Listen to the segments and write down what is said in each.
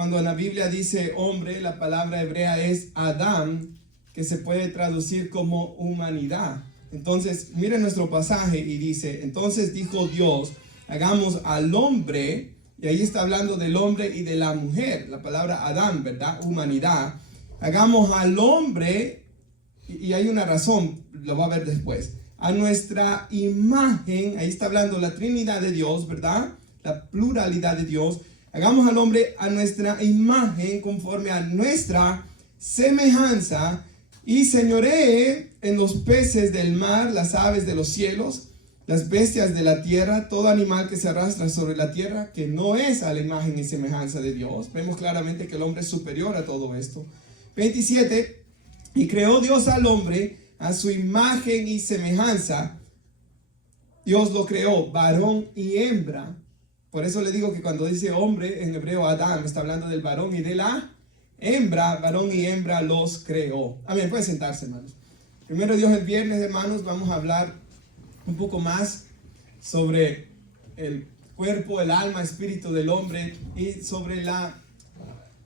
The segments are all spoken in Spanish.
cuando en la Biblia dice hombre, la palabra hebrea es Adán, que se puede traducir como humanidad. Entonces, miren nuestro pasaje y dice, entonces dijo Dios, hagamos al hombre, y ahí está hablando del hombre y de la mujer, la palabra Adán, ¿verdad? Humanidad. Hagamos al hombre, y hay una razón, lo va a ver después, a nuestra imagen, ahí está hablando la Trinidad de Dios, ¿verdad? La pluralidad de Dios. Hagamos al hombre a nuestra imagen, conforme a nuestra semejanza, y señoree en los peces del mar, las aves de los cielos, las bestias de la tierra, todo animal que se arrastra sobre la tierra, que no es a la imagen y semejanza de Dios. Vemos claramente que el hombre es superior a todo esto. 27, y creó Dios al hombre a su imagen y semejanza. Dios lo creó, varón y hembra. Por eso le digo que cuando dice hombre, en hebreo Adán, está hablando del varón y de la hembra, varón y hembra los creó. Amén, pueden sentarse, hermanos. Primero Dios, el viernes, hermanos, vamos a hablar un poco más sobre el cuerpo, el alma, espíritu del hombre y sobre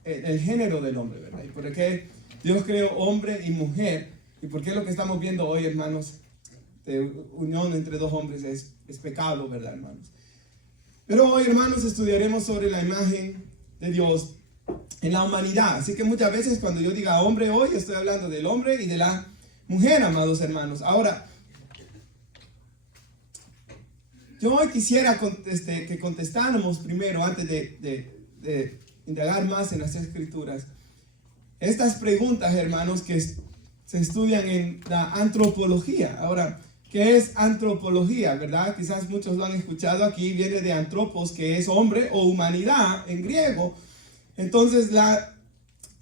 el género del hombre, ¿verdad? Y por qué Dios creó hombre y mujer y por qué lo que estamos viendo hoy, hermanos, de unión entre dos hombres es pecado, ¿verdad, hermanos? Pero hoy, hermanos, estudiaremos sobre la imagen de Dios en la humanidad. Así que muchas veces cuando yo diga hombre hoy, estoy hablando del hombre y de la mujer, amados hermanos. Ahora, yo hoy quisiera que contestáramos primero, antes de indagar más en las Escrituras, estas preguntas, hermanos, que se estudian en la antropología. Ahora, ¿qué es antropología, verdad? Quizás muchos lo han escuchado aquí, viene de antropos, que es hombre o humanidad en griego. Entonces, la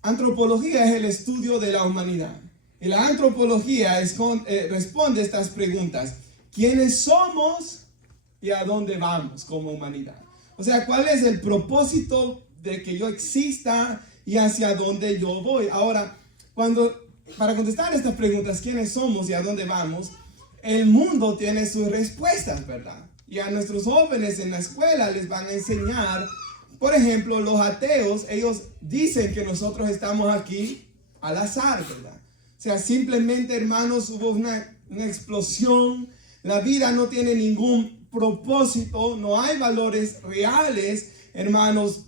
antropología es el estudio de la humanidad. Y la antropología responde a estas preguntas. ¿Quiénes somos y a dónde vamos como humanidad? O sea, ¿cuál es el propósito de que yo exista y hacia dónde yo voy? Ahora, para contestar estas preguntas, ¿quiénes somos y a dónde vamos? El mundo tiene sus respuestas, ¿verdad? Y a nuestros jóvenes en la escuela les van a enseñar, por ejemplo, los ateos, ellos dicen que nosotros estamos aquí al azar, ¿verdad? O sea, simplemente, hermanos, hubo una explosión, la vida no tiene ningún propósito, no hay valores reales, hermanos.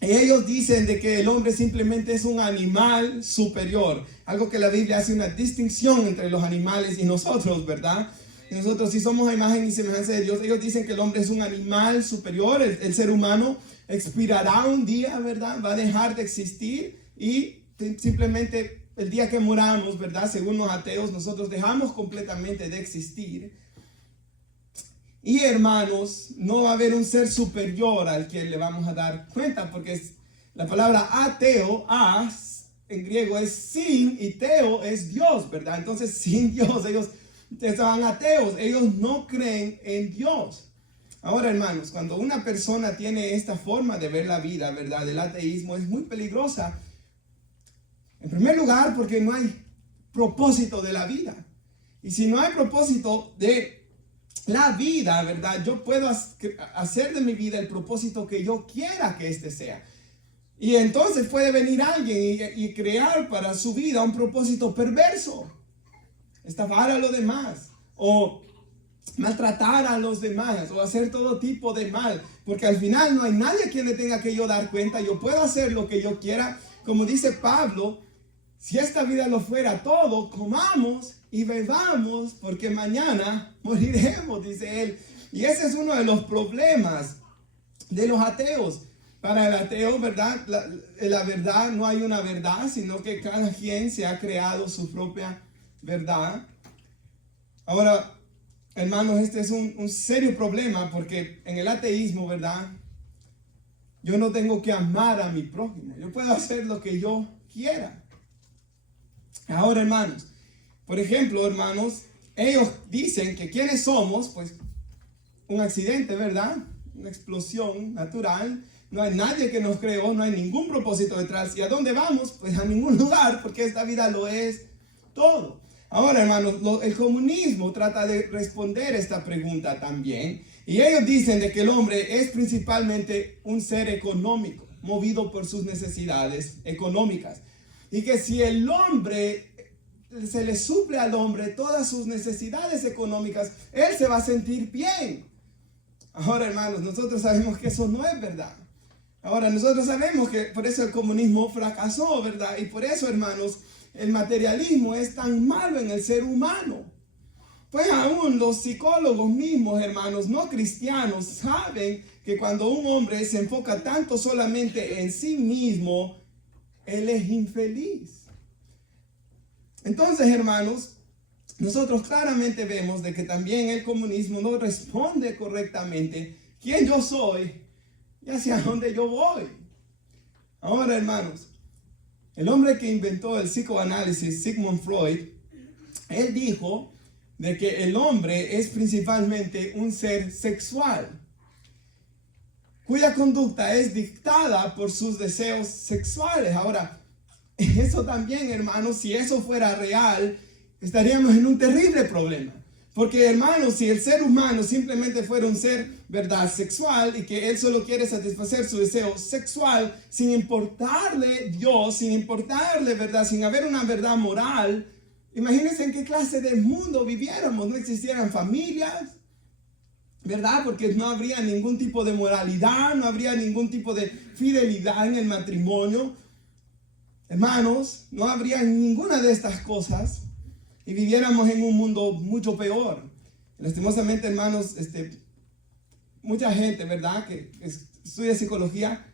Ellos dicen de que el hombre simplemente es un animal superior, algo que la Biblia hace una distinción entre los animales y nosotros, ¿verdad? Y nosotros sí somos a imagen y semejanza de Dios. Ellos dicen que el hombre es un animal superior, el ser humano expirará un día, ¿verdad? Va a dejar de existir y simplemente el día que muramos, ¿verdad? Según los ateos, nosotros dejamos completamente de existir. Y hermanos, no va a haber un ser superior al que le vamos a dar cuenta, porque la palabra ateo, en griego es sin, y teo es Dios, ¿verdad? Entonces, sin Dios, ellos estaban ateos, ellos no creen en Dios. Ahora, hermanos, cuando una persona tiene esta forma de ver la vida, ¿verdad? El ateísmo es muy peligrosa. En primer lugar, porque no hay propósito de la vida. Y si no hay propósito de la vida, ¿verdad? Yo puedo hacer de mi vida el propósito que yo quiera que este sea. Y entonces puede venir alguien y crear para su vida un propósito perverso. Estafar a los demás. O maltratar a los demás. O hacer todo tipo de mal. Porque al final no hay nadie a quien le tenga que yo dar cuenta. Yo puedo hacer lo que yo quiera. Como dice Pablo, si esta vida lo fuera todo, comamos y bebamos, porque mañana moriremos, dice él. Y ese es uno de los problemas de los ateos. Para el ateo, ¿verdad? La verdad, no hay una verdad, sino que cada quien se ha creado su propia verdad. Ahora, hermanos, este es un serio problema, porque en el ateísmo, ¿verdad? Yo no tengo que amar a mi prójimo. Yo puedo hacer lo que yo quiera. Ahora, hermanos, por ejemplo, hermanos, ellos dicen que ¿quiénes somos? Pues un accidente, ¿verdad? Una explosión natural. No hay nadie que nos creó, no hay ningún propósito detrás. ¿Y a dónde vamos? Pues a ningún lugar, porque esta vida lo es todo. Ahora, hermanos, el comunismo trata de responder esta pregunta también. Y ellos dicen de que el hombre es principalmente un ser económico. movido por sus necesidades económicas. Y que si el hombre, se le suple al hombre todas sus necesidades económicas, él se va a sentir bien. Ahora, hermanos, nosotros sabemos que eso no es verdad. Ahora, nosotros sabemos que por eso el comunismo fracasó, ¿verdad? Y por eso, hermanos, el materialismo es tan malo en el ser humano. Pues aún los psicólogos mismos, hermanos, no cristianos, saben que cuando un hombre se enfoca tanto solamente en sí mismo, él es infeliz. Entonces, hermanos, nosotros claramente vemos de que también el comunismo no responde correctamente quién yo soy y hacia dónde yo voy. Ahora, hermanos, el hombre que inventó el psicoanálisis, Sigmund Freud, él dijo de que el hombre es principalmente un ser sexual, cuya conducta es dictada por sus deseos sexuales. Ahora, eso también, hermanos, si eso fuera real, estaríamos en un terrible problema. Porque, hermanos, si el ser humano simplemente fuera un ser, ¿verdad?, sexual, y que él solo quiere satisfacer su deseo sexual, sin importarle Dios, sin importarle, ¿verdad?, sin haber una verdad moral, imagínense en qué clase de mundo viviéramos. No existieran familias, ¿verdad? Porque no habría ningún tipo de moralidad, no habría ningún tipo de fidelidad en el matrimonio. Hermanos, no habría ninguna de estas cosas y viviéramos en un mundo mucho peor. Lastimosamente, hermanos, mucha gente, ¿verdad?, que estudia psicología.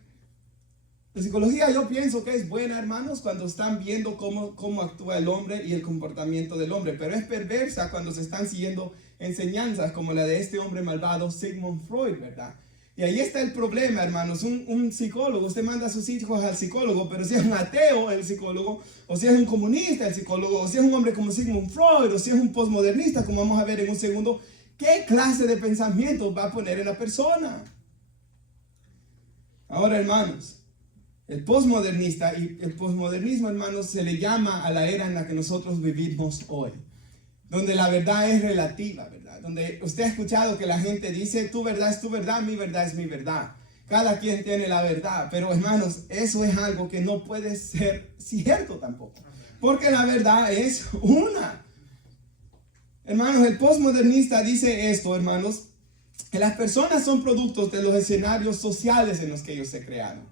La psicología yo pienso que es buena, hermanos, cuando están viendo cómo actúa el hombre y el comportamiento del hombre, pero es perversa cuando se están siguiendo enseñanzas como la de este hombre malvado, Sigmund Freud, ¿verdad? Y ahí está el problema, hermanos. Un psicólogo, usted manda a sus hijos al psicólogo, pero si es un ateo el psicólogo, o si es un comunista el psicólogo, o si es un hombre como Sigmund Freud, o si es un postmodernista, como vamos a ver en un segundo, ¿qué clase de pensamiento va a poner en la persona? Ahora, hermanos, el postmodernista y el postmodernismo, hermanos, se le llama a la era en la que nosotros vivimos hoy, donde la verdad es relativa, ¿verdad? Donde usted ha escuchado que la gente dice, tu verdad es tu verdad, mi verdad es mi verdad. Cada quien tiene la verdad, pero hermanos, eso es algo que no puede ser cierto tampoco, porque la verdad es una. Hermanos, el postmodernista dice esto, hermanos, que las personas son productos de los escenarios sociales en los que ellos se crearon.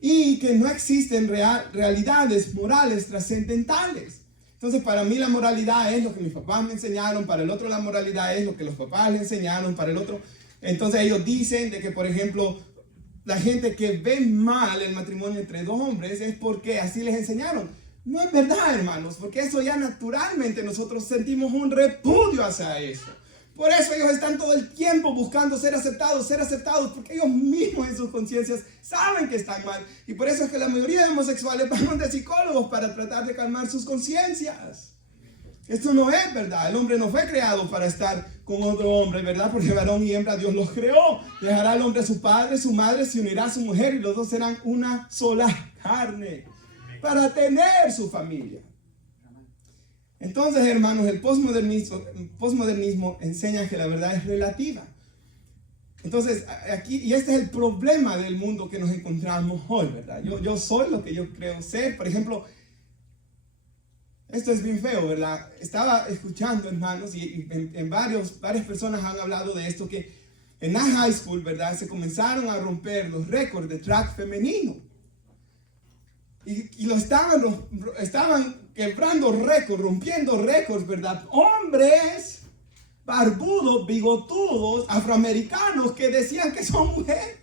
Y que no existen realidades morales trascendentales. Entonces, para mí la moralidad es lo que mis papás me enseñaron, para el otro la moralidad es lo que los papás le enseñaron, para el otro. Entonces ellos dicen de que, por ejemplo, la gente que ve mal el matrimonio entre dos hombres es porque así les enseñaron. No es verdad, hermanos, porque eso ya naturalmente nosotros sentimos un repudio hacia eso. Por eso ellos están todo el tiempo buscando ser aceptados, porque ellos mismos en sus conciencias saben que están mal. Y por eso es que la mayoría de homosexuales van de psicólogos para tratar de calmar sus conciencias. Esto no es verdad. El hombre no fue creado para estar con otro hombre, ¿verdad? Porque varón y hembra Dios los creó. Dejará al hombre a su padre, su madre, se unirá a su mujer y los dos serán una sola carne para tener su familia. Entonces, hermanos, el postmodernismo enseña que la verdad es relativa. Entonces, aquí, y este es el problema del mundo que nos encontramos hoy, ¿verdad? Yo soy lo que yo creo ser. Por ejemplo, esto es bien feo, ¿verdad? Estaba escuchando, hermanos, y varias personas han hablado de esto, que en la high school, ¿verdad?, se comenzaron a romper los récords de track femenino. Y lo estaban quebrando récords, rompiendo récords, ¿verdad? Hombres barbudos, bigotudos, afroamericanos que decían que son mujer.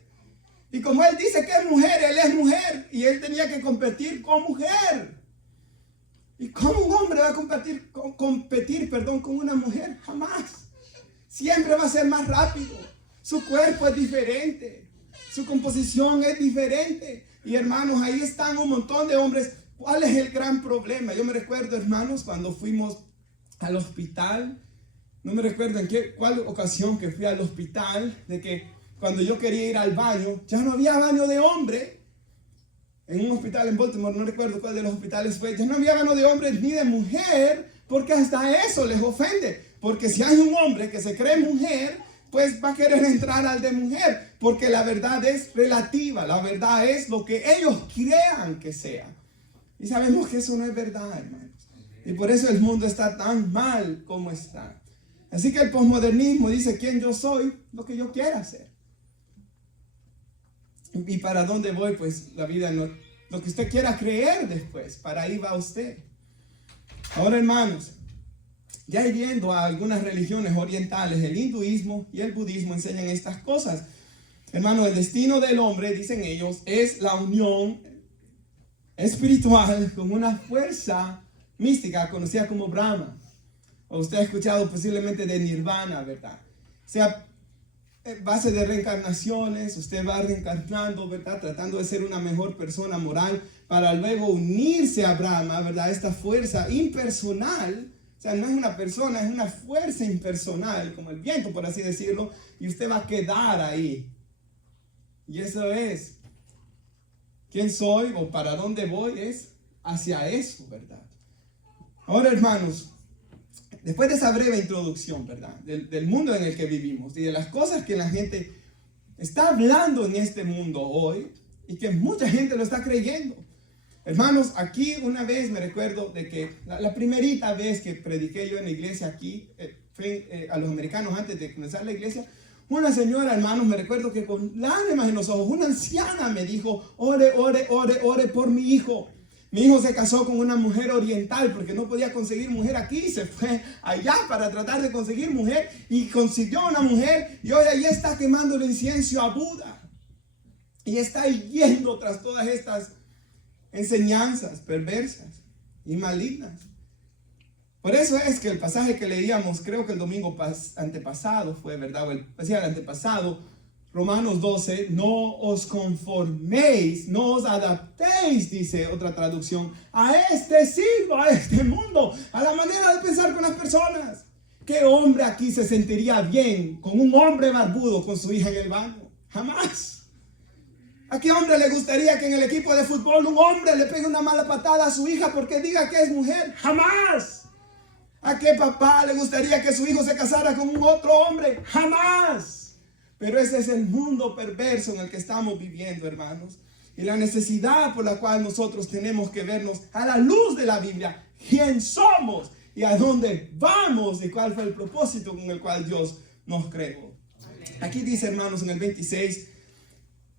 Y como él dice que es mujer, él es mujer. Y él tenía que competir con mujer. ¿Y cómo un hombre va a competir con una mujer? Jamás. Siempre va a ser más rápido. Su cuerpo es diferente. Su composición es diferente. Y hermanos, ahí están un montón de hombres. ¿Cuál es el gran problema? Yo me recuerdo, hermanos, cuando fuimos al hospital. No me recuerdo cuál ocasión que fui al hospital. De que cuando yo quería ir al baño, ya no había baño de hombre. En un hospital en Baltimore, no recuerdo cuál de los hospitales fue. Ya no había baño de hombre ni de mujer. Porque hasta eso les ofende. Porque si hay un hombre que se cree mujer, pues va a querer entrar al de mujer, porque la verdad es relativa, la verdad es lo que ellos crean que sea. Y sabemos que eso no es verdad, hermanos. Y por eso el mundo está tan mal como está. Así que el posmodernismo dice: ¿quién yo soy? Lo que yo quiera hacer. ¿Y para dónde voy? Pues la vida no, lo que usted quiera creer después, para ahí va usted. Ahora, hermanos, ya viendo a algunas religiones orientales, el hinduismo y el budismo enseñan estas cosas. Hermanos, el destino del hombre, dicen ellos, es la unión espiritual con una fuerza mística conocida como Brahma. O usted ha escuchado posiblemente de Nirvana, ¿verdad? O sea, base de reencarnaciones, usted va reencarnando, ¿verdad? Tratando de ser una mejor persona moral para luego unirse a Brahma, ¿verdad? Esta fuerza impersonal. O sea, no es una persona, es una fuerza impersonal, como el viento, por así decirlo, y usted va a quedar ahí. Y eso es, ¿quién soy o para dónde voy? Es hacia eso, ¿verdad? Ahora, hermanos, después de esa breve introducción, ¿verdad? Del mundo en el que vivimos y de las cosas que la gente está hablando en este mundo hoy y que mucha gente lo está creyendo. Hermanos, aquí una vez me recuerdo de que la primerita vez que prediqué yo en la iglesia aquí, fue a los americanos antes de comenzar la iglesia, una señora, hermanos, me recuerdo que con lágrimas en los ojos, una anciana me dijo: ore, ore, ore, ore por mi hijo. Mi hijo se casó con una mujer oriental porque no podía conseguir mujer aquí. Se fue allá para tratar de conseguir mujer y consiguió una mujer. Y hoy ahí está quemando el incienso a Buda. Y está yendo tras todas estas enseñanzas perversas y malignas. Por eso es que el pasaje que leíamos, creo que el domingo antepasado fue, ¿verdad? O el antepasado, Romanos 12, no os conforméis, no os adaptéis, dice otra traducción, a este siglo, a este mundo, a la manera de pensar con las personas. ¿Qué hombre aquí se sentiría bien con un hombre barbudo con su hija en el baño? Jamás. ¿A qué hombre le gustaría que en el equipo de fútbol un hombre le pegue una mala patada a su hija porque diga que es mujer? Jamás. ¿A qué papá le gustaría que su hijo se casara con un otro hombre? Jamás. Pero ese es el mundo perverso en el que estamos viviendo, hermanos. Y la necesidad por la cual nosotros tenemos que vernos a la luz de la Biblia, quién somos y a dónde vamos y cuál fue el propósito con el cual Dios nos creó. Aquí dice, hermanos, en el 26,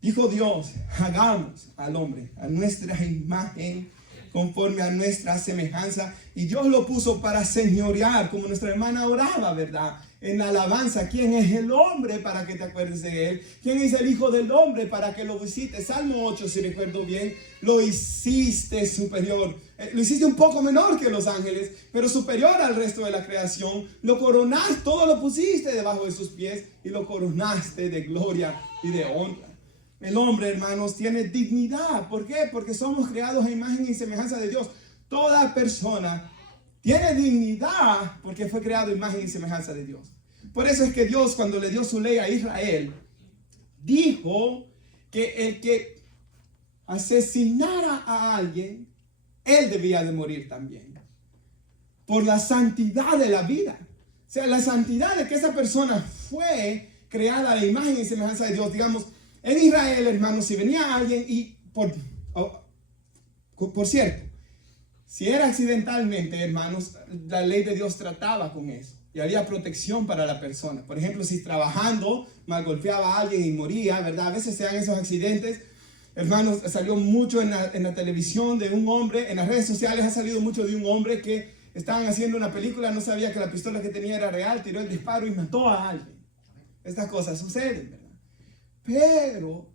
dijo Dios: hagamos al hombre a nuestra imagen, conforme a nuestra semejanza. Y Dios lo puso para señorear, como nuestra hermana oraba, ¿verdad? En alabanza. ¿Quién es el hombre para que te acuerdes de él? ¿Quién es el hijo del hombre para que lo visites? Salmo 8, si recuerdo bien, lo hiciste superior. Lo hiciste un poco menor que los ángeles, pero superior al resto de la creación. Lo coronaste, todo lo pusiste debajo de sus pies y lo coronaste de gloria y de honra. El hombre, hermanos, tiene dignidad. ¿Por qué? Porque somos creados a imagen y semejanza de Dios. Toda persona tiene dignidad porque fue creado a imagen y semejanza de Dios. Por eso es que Dios, cuando le dio su ley a Israel, dijo que el que asesinara a alguien, él debía de morir también. Por la santidad de la vida. O sea, la santidad de que esa persona fue creada a la imagen y semejanza de Dios. Digamos, en Israel, hermanos, si venía alguien y, por cierto, si era accidentalmente, hermanos, la ley de Dios trataba con eso. Y había protección para la persona. Por ejemplo, si trabajando mal golpeaba a alguien y moría, ¿verdad? A veces se dan esos accidentes. Hermanos, salió mucho en la televisión de un hombre, en las redes sociales ha salido mucho de un hombre que estaban haciendo una película, no sabía que la pistola que tenía era real, tiró el disparo y mató a alguien. Estas cosas suceden, ¿verdad? Pero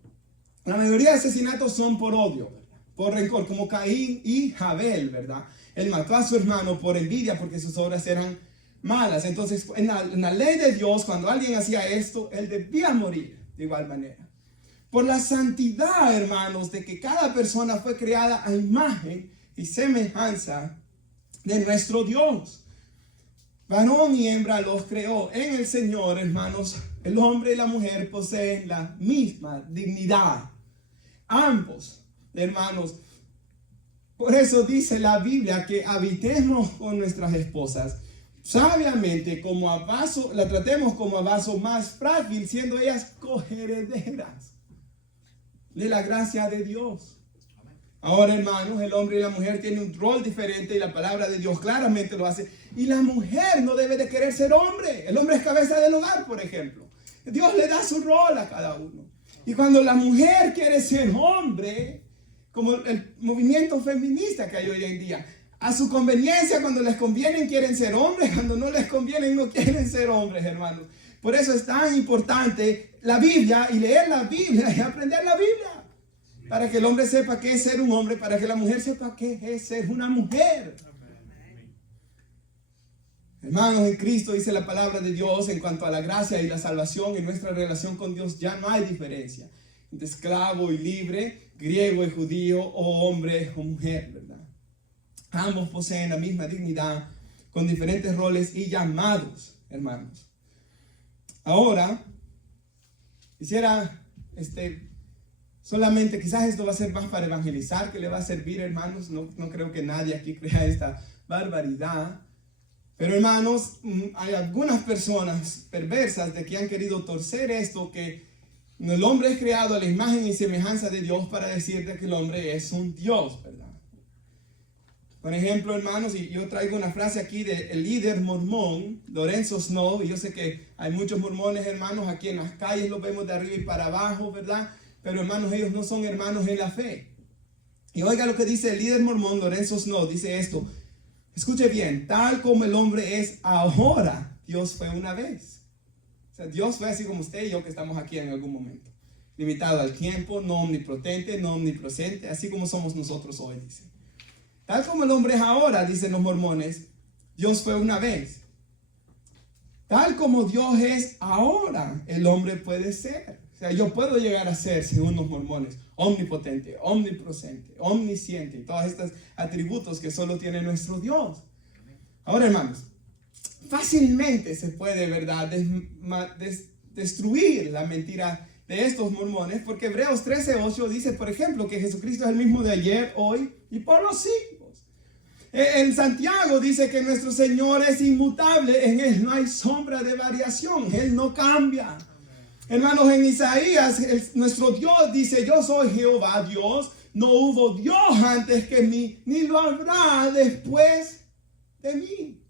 la mayoría de asesinatos son por odio, ¿verdad? Por rencor, como Caín y Abel, ¿verdad? Él mató a su hermano por envidia porque sus obras eran malas. Entonces, en la ley de Dios, cuando alguien hacía esto, él debía morir de igual manera. Por la santidad, hermanos, de que cada persona fue creada a imagen y semejanza de nuestro Dios. Varón y hembra los creó en el Señor, hermanos. El hombre y la mujer poseen la misma dignidad. Ambos, hermanos. Por eso dice la Biblia que habitemos con nuestras esposas sabiamente como a vaso, la tratemos como a vaso más frágil, siendo ellas coherederas de la gracia de Dios. Ahora, hermanos, el hombre y la mujer tienen un rol diferente y la palabra de Dios claramente lo hace. Y la mujer no debe de querer ser hombre. El hombre es cabeza del hogar, por ejemplo. Dios le da su rol a cada uno. Y cuando la mujer quiere ser hombre, como el movimiento feminista que hay hoy en día, a su conveniencia, cuando les conviene quieren ser hombres, cuando no les conviene no quieren ser hombres, hermanos. Por eso es tan importante la Biblia y leer la Biblia y aprender la Biblia. Para que el hombre sepa qué es ser un hombre, para que la mujer sepa qué es ser una mujer. Hermanos, en Cristo dice la palabra de Dios en cuanto a la gracia y la salvación. En nuestra relación con Dios ya no hay diferencia entre esclavo y libre, griego y judío, o hombre o mujer, ¿verdad? Ambos poseen la misma dignidad, con diferentes roles y llamados, hermanos. Ahora, quisiera solamente, quizás esto va a ser más para evangelizar que le va a servir, hermanos. No creo que nadie aquí crea esta barbaridad. Pero, hermanos, hay algunas personas perversas de que han querido torcer esto, que el hombre es creado a la imagen y semejanza de Dios, para decirte que el hombre es un Dios, ¿verdad? Por ejemplo, hermanos, y yo traigo una frase aquí del líder mormón, Lorenzo Snow, y yo sé que hay muchos mormones, hermanos, aquí en las calles los vemos de arriba y para abajo, ¿verdad? Pero, hermanos, ellos no son hermanos en la fe. Y oiga lo que dice el líder mormón Lorenzo Snow, dice esto: escuche bien, tal como el hombre es ahora, Dios fue una vez. O sea, Dios fue así como usted y yo que estamos aquí en algún momento. Limitado al tiempo, no omnipotente, no omnipresente, así como somos nosotros hoy, dice. Tal como el hombre es ahora, dicen los mormones, Dios fue una vez. Tal como Dios es ahora, el hombre puede ser. O sea, yo puedo llegar a ser, según los mormones, omnipotente, omnipresente, omnisciente y todos estos atributos que solo tiene nuestro Dios. Ahora, hermanos, fácilmente se puede, ¿verdad?, destruir la mentira de estos mormones, porque Hebreos 13:8 dice, por ejemplo, que Jesucristo es el mismo de ayer, hoy y por los siglos. En Santiago dice que nuestro Señor es inmutable, en Él no hay sombra de variación, Él no cambia. Hermanos, en Isaías, nuestro Dios dice, yo soy Jehová Dios, no hubo Dios antes que mí, ni lo habrá después de mí.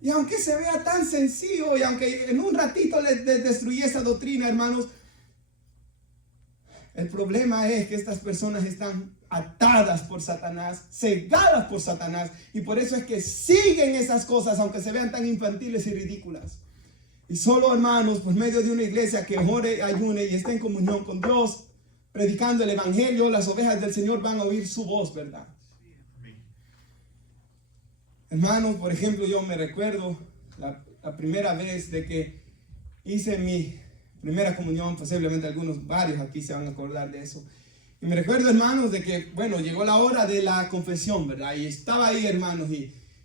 Y aunque se vea tan sencillo, y aunque en un ratito les destruí esa doctrina, hermanos, el problema es que estas personas están atadas por Satanás, cegadas por Satanás, y por eso es que siguen esas cosas, aunque se vean tan infantiles y ridículas. Y solo, hermanos, por medio de una iglesia que ore, ayune y esté en comunión con Dios, predicando el evangelio, las ovejas del Señor van a oír su voz, ¿verdad? Hermanos, por ejemplo, yo me recuerdo la primera vez de que hice mi primera comunión, posiblemente varios aquí se van a acordar de eso. Y me recuerdo, hermanos, de que, bueno, llegó la hora de la confesión, ¿verdad? Y estaba ahí, hermanos,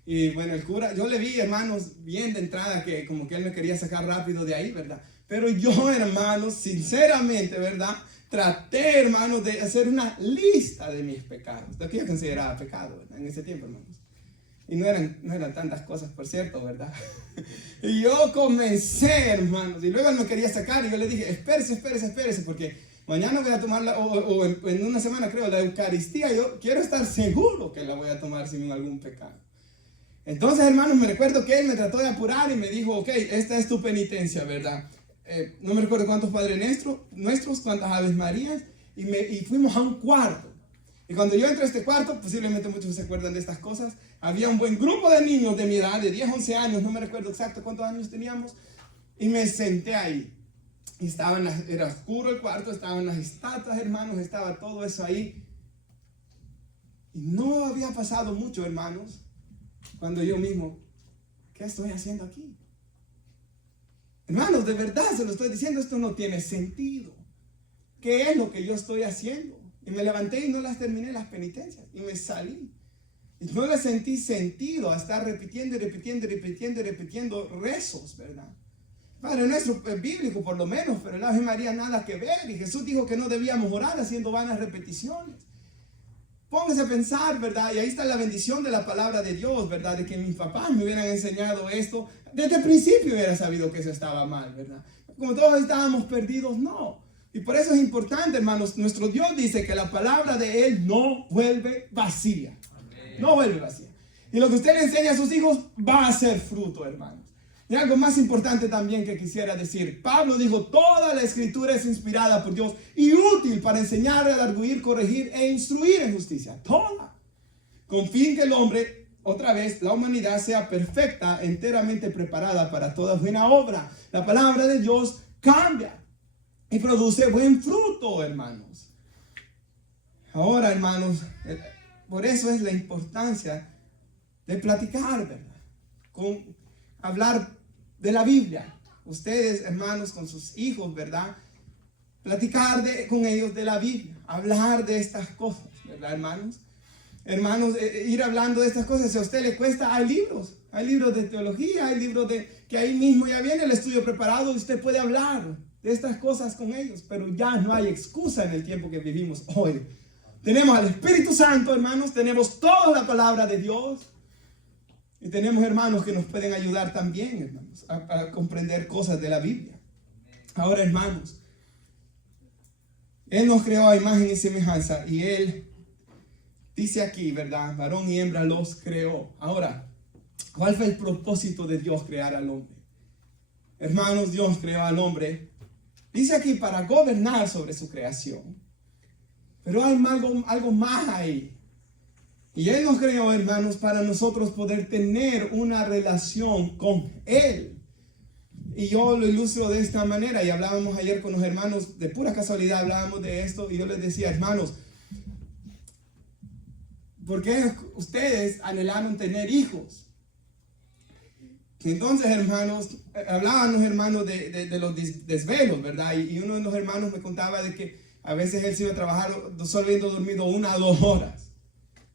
y bueno, el cura, yo le vi, hermanos, bien de entrada que como que él me quería sacar rápido de ahí, ¿verdad? Pero yo, hermanos, sinceramente, ¿verdad?, traté, hermanos, de hacer una lista de mis pecados, lo que yo consideraba pecado, ¿verdad?, en ese tiempo, hermanos. Y no eran tantas cosas, por cierto, ¿verdad? Y yo comencé, hermanos, y luego él me quería sacar y yo le dije, espérese, porque mañana voy a tomarla, o en una semana creo, la Eucaristía, yo quiero estar seguro que la voy a tomar sin algún pecado. Entonces, hermanos, me recuerdo que él me trató de apurar y me dijo, ok, esta es tu penitencia, ¿verdad? No me recuerdo cuántos Padres Nuestros, cuántas Aves Marías, y fuimos a un cuarto. Y cuando yo entré a este cuarto, posiblemente muchos se acuerdan de estas cosas, había un buen grupo de niños de mi edad, de 10, 11 años, no me recuerdo exacto cuántos años teníamos, y me senté ahí. Y era oscuro el cuarto, estaban las estatuas, hermanos, estaba todo eso ahí. Y no había pasado mucho, hermanos, cuando yo mismo, ¿qué estoy haciendo aquí? Hermanos, de verdad se lo estoy diciendo, esto no tiene sentido. ¿Qué es lo que yo estoy haciendo? Y me levanté y no las terminé las penitencias. Y me salí. Y no le sentí sentido a estar repitiendo rezos, ¿verdad? Padre Nuestro es bíblico por lo menos, pero el Ave María nada que ver. Y Jesús dijo que no debíamos orar haciendo vanas repeticiones. póngase a pensar, ¿verdad? Y ahí está la bendición de la palabra de Dios, ¿verdad? De que mis papás me hubieran enseñado esto. Desde el principio hubiera sabido que eso estaba mal, ¿verdad? Como todos estábamos perdidos, no. Y por eso es importante, hermanos, nuestro Dios dice que la palabra de Él no vuelve vacía. Amén. No vuelve vacía. Y lo que usted le enseña a sus hijos va a ser fruto, hermanos. Y algo más importante también que quisiera decir. Pablo dijo, toda la escritura es inspirada por Dios y útil para enseñar, redarguir, corregir e instruir en justicia. Toda. Con fin que el hombre, otra vez, la humanidad sea perfecta, enteramente preparada para toda buena obra. La palabra de Dios cambia y produce buen fruto, hermanos. Ahora, hermanos, por eso es la importancia de platicar, ¿verdad? Hablar de la Biblia. Ustedes, hermanos, con sus hijos, ¿verdad? Platicar con ellos de la Biblia. Hablar de estas cosas, ¿verdad, hermanos? Hermanos, ir hablando de estas cosas. Si a usted le cuesta, hay libros. Hay libros de teología, hay libros que ahí mismo ya viene el estudio preparado y usted puede hablar de estas cosas con ellos. Pero ya no hay excusa en el tiempo que vivimos hoy. Tenemos al Espíritu Santo, hermanos. Tenemos toda la palabra de Dios. Y tenemos hermanos que nos pueden ayudar también, hermanos, a comprender cosas de la Biblia. Ahora, hermanos, Él nos creó a imagen y semejanza y Él dice aquí, ¿verdad? Varón y hembra los creó. Ahora, ¿cuál fue el propósito de Dios crear al hombre? Hermanos, Dios creó al hombre, dice aquí, para gobernar sobre su creación. Pero hay algo más ahí. Y Él nos creó, hermanos, para nosotros poder tener una relación con Él. Y yo lo ilustro de esta manera. Y hablábamos ayer con los hermanos, de pura casualidad hablábamos de esto. Y yo les decía, hermanos, ¿por qué ustedes anhelaron tener hijos? Entonces, hermanos, hablaban los hermanos de los desvelos, ¿verdad? Y uno de los hermanos me contaba de que a veces él se iba a trabajar solo habiendo dormido 1 a 2 horas.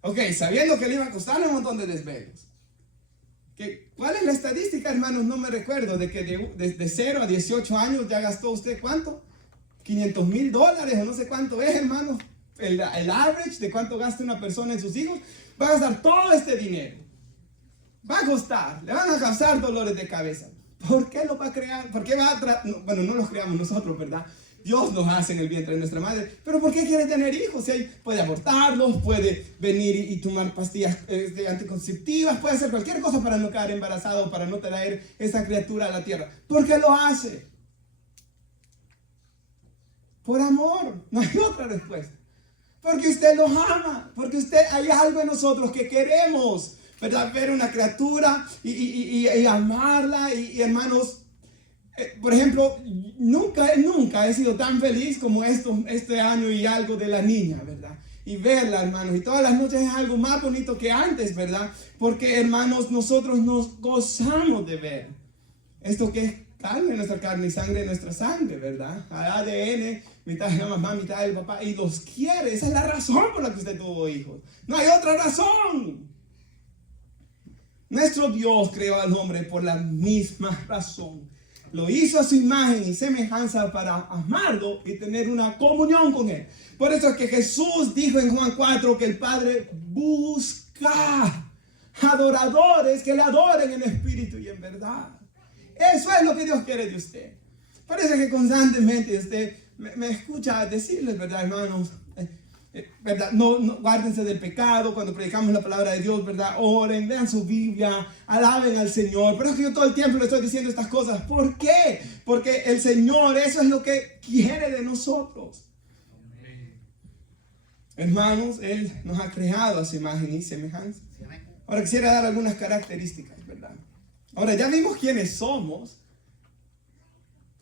Ok, sabiendo que le iba a costar un montón de desvelos. ¿Cuál es la estadística, hermanos? No me recuerdo. De que de 0 a 18 años ya gastó usted ¿cuánto? $500,000 o no sé cuánto es, hermanos. El average de cuánto gasta una persona en sus hijos. Va a gastar todo este dinero. Va a costar. Le van a causar dolores de cabeza. ¿Por qué lo va a crear? ¿Por qué va a bueno, no los creamos nosotros, ¿verdad? Dios nos hace en el vientre de nuestra madre. Pero ¿por qué quiere tener hijos? Si puede abortarlos, puede venir y tomar pastillas anticonceptivas, puede hacer cualquier cosa para no quedar embarazado, para no traer esa criatura a la tierra. ¿Por qué lo hace? Por amor. No hay otra respuesta. Porque usted los ama. Porque hay algo en nosotros que queremos, ¿verdad? Ver una criatura y amarla. Y hermanos, por ejemplo, nunca he sido tan feliz como este año y algo de la niña, ¿verdad? Y verla, hermanos, y todas las noches es algo más bonito que antes, ¿verdad? Porque, hermanos, nosotros nos gozamos de ver esto que es carne, nuestra carne y sangre, nuestra sangre, ¿verdad? Al ADN, mitad de la mamá, mitad del papá, y los quiere. Esa es la razón por la que usted tuvo hijos. No hay otra razón. Nuestro Dios creó al hombre por la misma razón. Lo hizo a su imagen y semejanza para amarlo y tener una comunión con Él. Por eso es que Jesús dijo en Juan 4 que el Padre busca adoradores que le adoren en espíritu y en verdad. Eso es lo que Dios quiere de usted. Parece que constantemente usted me escucha decirles, ¿verdad, hermanos? ¿Verdad? No guárdense del pecado cuando predicamos la palabra de Dios, ¿verdad? Oren, lean su Biblia, alaben al Señor. Pero es que yo todo el tiempo le estoy diciendo estas cosas. ¿Por qué? Porque el Señor, eso es lo que quiere de nosotros. Hermanos, Él nos ha creado a su imagen y semejanza. Ahora quisiera dar algunas características, ¿verdad? Ahora ya vimos quiénes somos.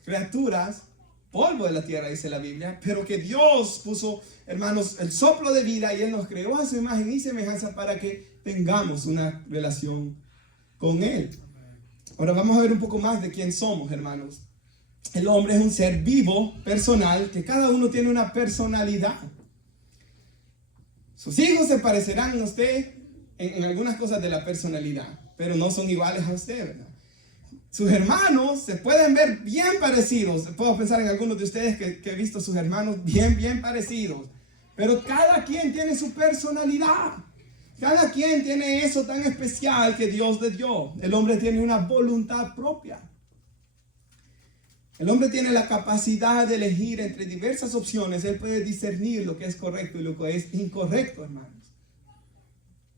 Criaturas, polvo de la tierra, dice la Biblia, pero que Dios puso, hermanos, el soplo de vida y Él nos creó a su imagen y semejanza para que tengamos una relación con Él. Ahora vamos a ver un poco más de quién somos, hermanos. El hombre es un ser vivo, personal, que cada uno tiene una personalidad. Sus hijos se parecerán a usted en algunas cosas de la personalidad, pero no son iguales a usted, ¿verdad? Sus hermanos se pueden ver bien parecidos. Puedo pensar en algunos de ustedes que he visto sus hermanos bien parecidos. Pero cada quien tiene su personalidad. Cada quien tiene eso tan especial que Dios le dio. El hombre tiene una voluntad propia. El hombre tiene la capacidad de elegir entre diversas opciones. Él puede discernir lo que es correcto y lo que es incorrecto, hermanos.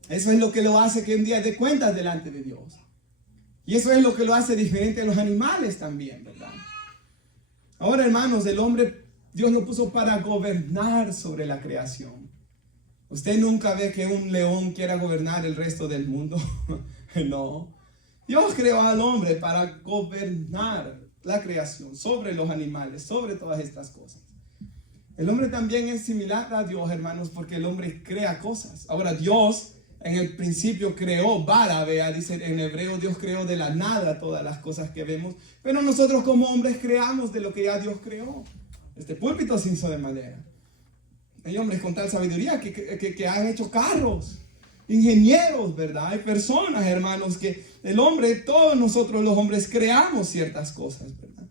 Eso es lo que lo hace que un día dé cuentas delante de Dios. Y eso es lo que lo hace diferente a los animales también, ¿verdad? Ahora, hermanos, el hombre, Dios lo puso para gobernar sobre la creación. Usted nunca ve que un león quiera gobernar el resto del mundo. No. Dios creó al hombre para gobernar la creación, sobre los animales, sobre todas estas cosas. El hombre también es similar a Dios, hermanos, porque el hombre crea cosas. Ahora, Dios en el principio creó vara, vea, dice en hebreo, Dios creó de la nada todas las cosas que vemos, pero nosotros como hombres creamos de lo que ya Dios creó. Este púlpito se hizo de madera. Hay hombres con tal sabiduría que han hecho carros, ingenieros, ¿verdad? Hay personas, hermanos, que el hombre, todos nosotros los hombres creamos ciertas cosas, ¿verdad?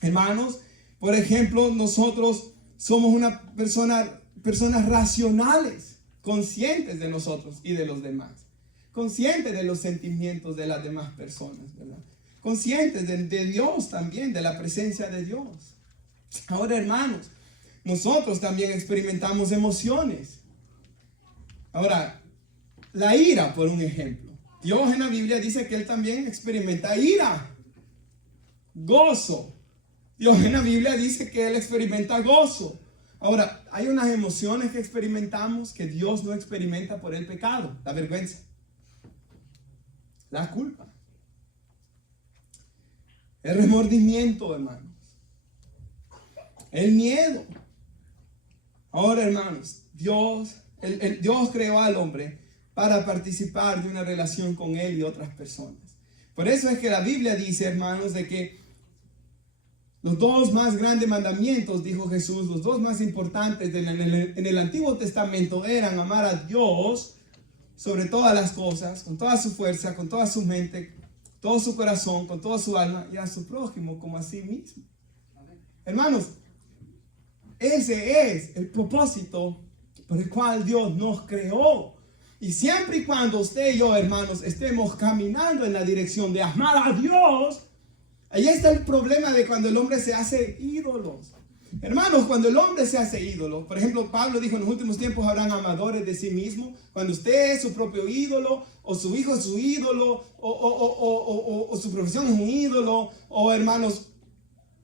Hermanos, por ejemplo, nosotros somos personas racionales, conscientes de nosotros y de los demás, conscientes de los sentimientos de las demás personas, ¿verdad? Conscientes de Dios también, de la presencia de Dios. Ahora, hermanos, nosotros también experimentamos emociones. Ahora, la ira, por un ejemplo. Dios en la Biblia dice que Él también experimenta ira, gozo. Dios en la Biblia dice que Él experimenta gozo. Ahora, hay unas emociones que experimentamos que Dios no experimenta por el pecado. La vergüenza, la culpa, el remordimiento, hermanos, el miedo. Ahora, hermanos, Dios creó al hombre para participar de una relación con Él y otras personas. Por eso es que la Biblia dice, hermanos, de que los dos más grandes mandamientos, dijo Jesús, los dos más importantes en el Antiguo Testamento eran amar a Dios sobre todas las cosas, con toda su fuerza, con toda su mente, todo su corazón, con toda su alma, y a su prójimo como a sí mismo. Hermanos, ese es el propósito por el cual Dios nos creó. Y siempre y cuando usted y yo, hermanos, estemos caminando en la dirección de amar a Dios, ahí está el problema de cuando el hombre se hace ídolos. Hermanos, cuando el hombre se hace ídolo, por ejemplo, Pablo dijo, en los últimos tiempos habrán amadores de sí mismo. Cuando usted es su propio ídolo, o su hijo es su ídolo, o su profesión es un ídolo, o hermanos,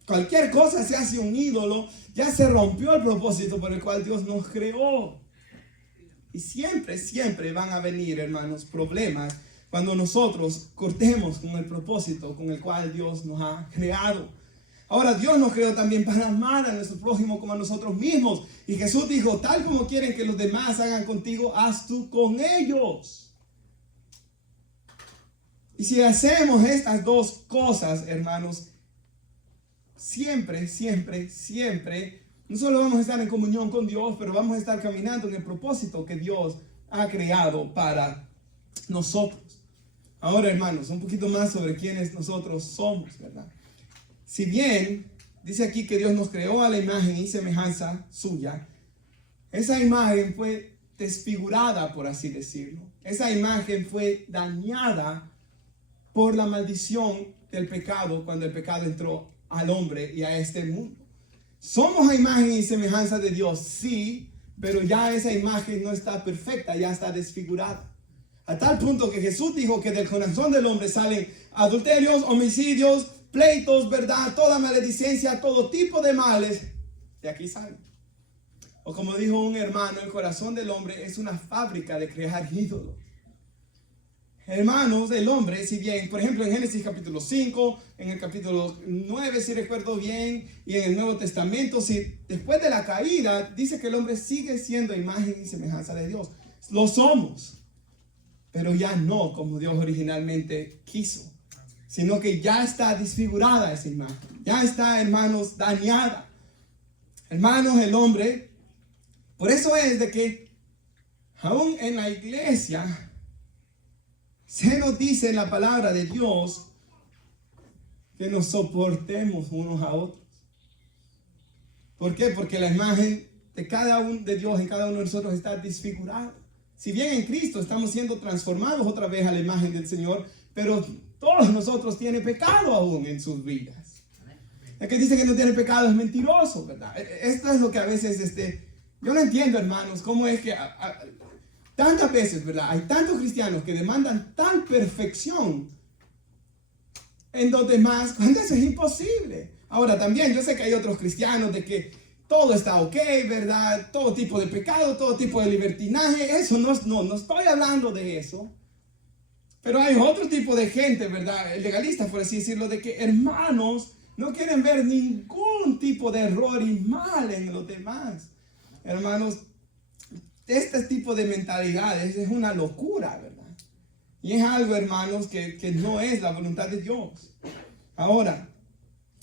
cualquier cosa se hace un ídolo, ya se rompió el propósito por el cual Dios nos creó. Y siempre van a venir, hermanos, problemas cuando nosotros cortemos con el propósito con el cual Dios nos ha creado. Ahora, Dios nos creó también para amar a nuestro prójimo como a nosotros mismos. Y Jesús dijo, tal como quieren que los demás hagan contigo, haz tú con ellos. Y si hacemos estas dos cosas, hermanos, siempre, no solo vamos a estar en comunión con Dios, pero vamos a estar caminando en el propósito que Dios ha creado para nosotros. Ahora, hermanos, un poquito más sobre quiénes nosotros somos, ¿verdad? Si bien dice aquí que Dios nos creó a la imagen y semejanza suya, esa imagen fue desfigurada, por así decirlo. Esa imagen fue dañada por la maldición del pecado cuando el pecado entró al hombre y a este mundo. Somos a imagen y semejanza de Dios, sí, pero ya esa imagen no está perfecta, ya está desfigurada. A tal punto que Jesús dijo que del corazón del hombre salen adulterios, homicidios, pleitos, ¿verdad? Toda maledicencia, todo tipo de males, de aquí salen. O como dijo un hermano, el corazón del hombre es una fábrica de crear ídolos. Hermanos, el hombre, si bien, por ejemplo, en Génesis capítulo 5, en el capítulo 9, si recuerdo bien, y en el Nuevo Testamento, si después de la caída, dice que el hombre sigue siendo imagen y semejanza de Dios. Lo somos, pero ya no como Dios originalmente quiso, sino que ya está desfigurada esa imagen. Ya está, hermanos, dañada. Hermanos, el hombre, por eso es de que aún en la iglesia se nos dice en la palabra de Dios que nos soportemos unos a otros. ¿Por qué? Porque la imagen de cada uno de Dios en cada uno de nosotros está desfigurado. Si bien en Cristo estamos siendo transformados otra vez a la imagen del Señor, pero todos nosotros tienen pecado aún en sus vidas. El que dice que no tiene pecado es mentiroso, ¿verdad? Esto es lo que a veces, yo no entiendo, hermanos, cómo es que tantas veces, ¿verdad? Hay tantos cristianos que demandan tal perfección en los demás, cuando eso es imposible. Ahora también, yo sé que hay otros cristianos de que todo está ok, ¿verdad? Todo tipo de pecado, todo tipo de libertinaje, eso no estoy hablando de eso. Pero hay otro tipo de gente, ¿verdad? Legalista, por así decirlo, de que hermanos no quieren ver ningún tipo de error y mal en los demás. Hermanos, este tipo de mentalidades es una locura, ¿verdad? Y es algo, hermanos, que no es la voluntad de Dios. Ahora,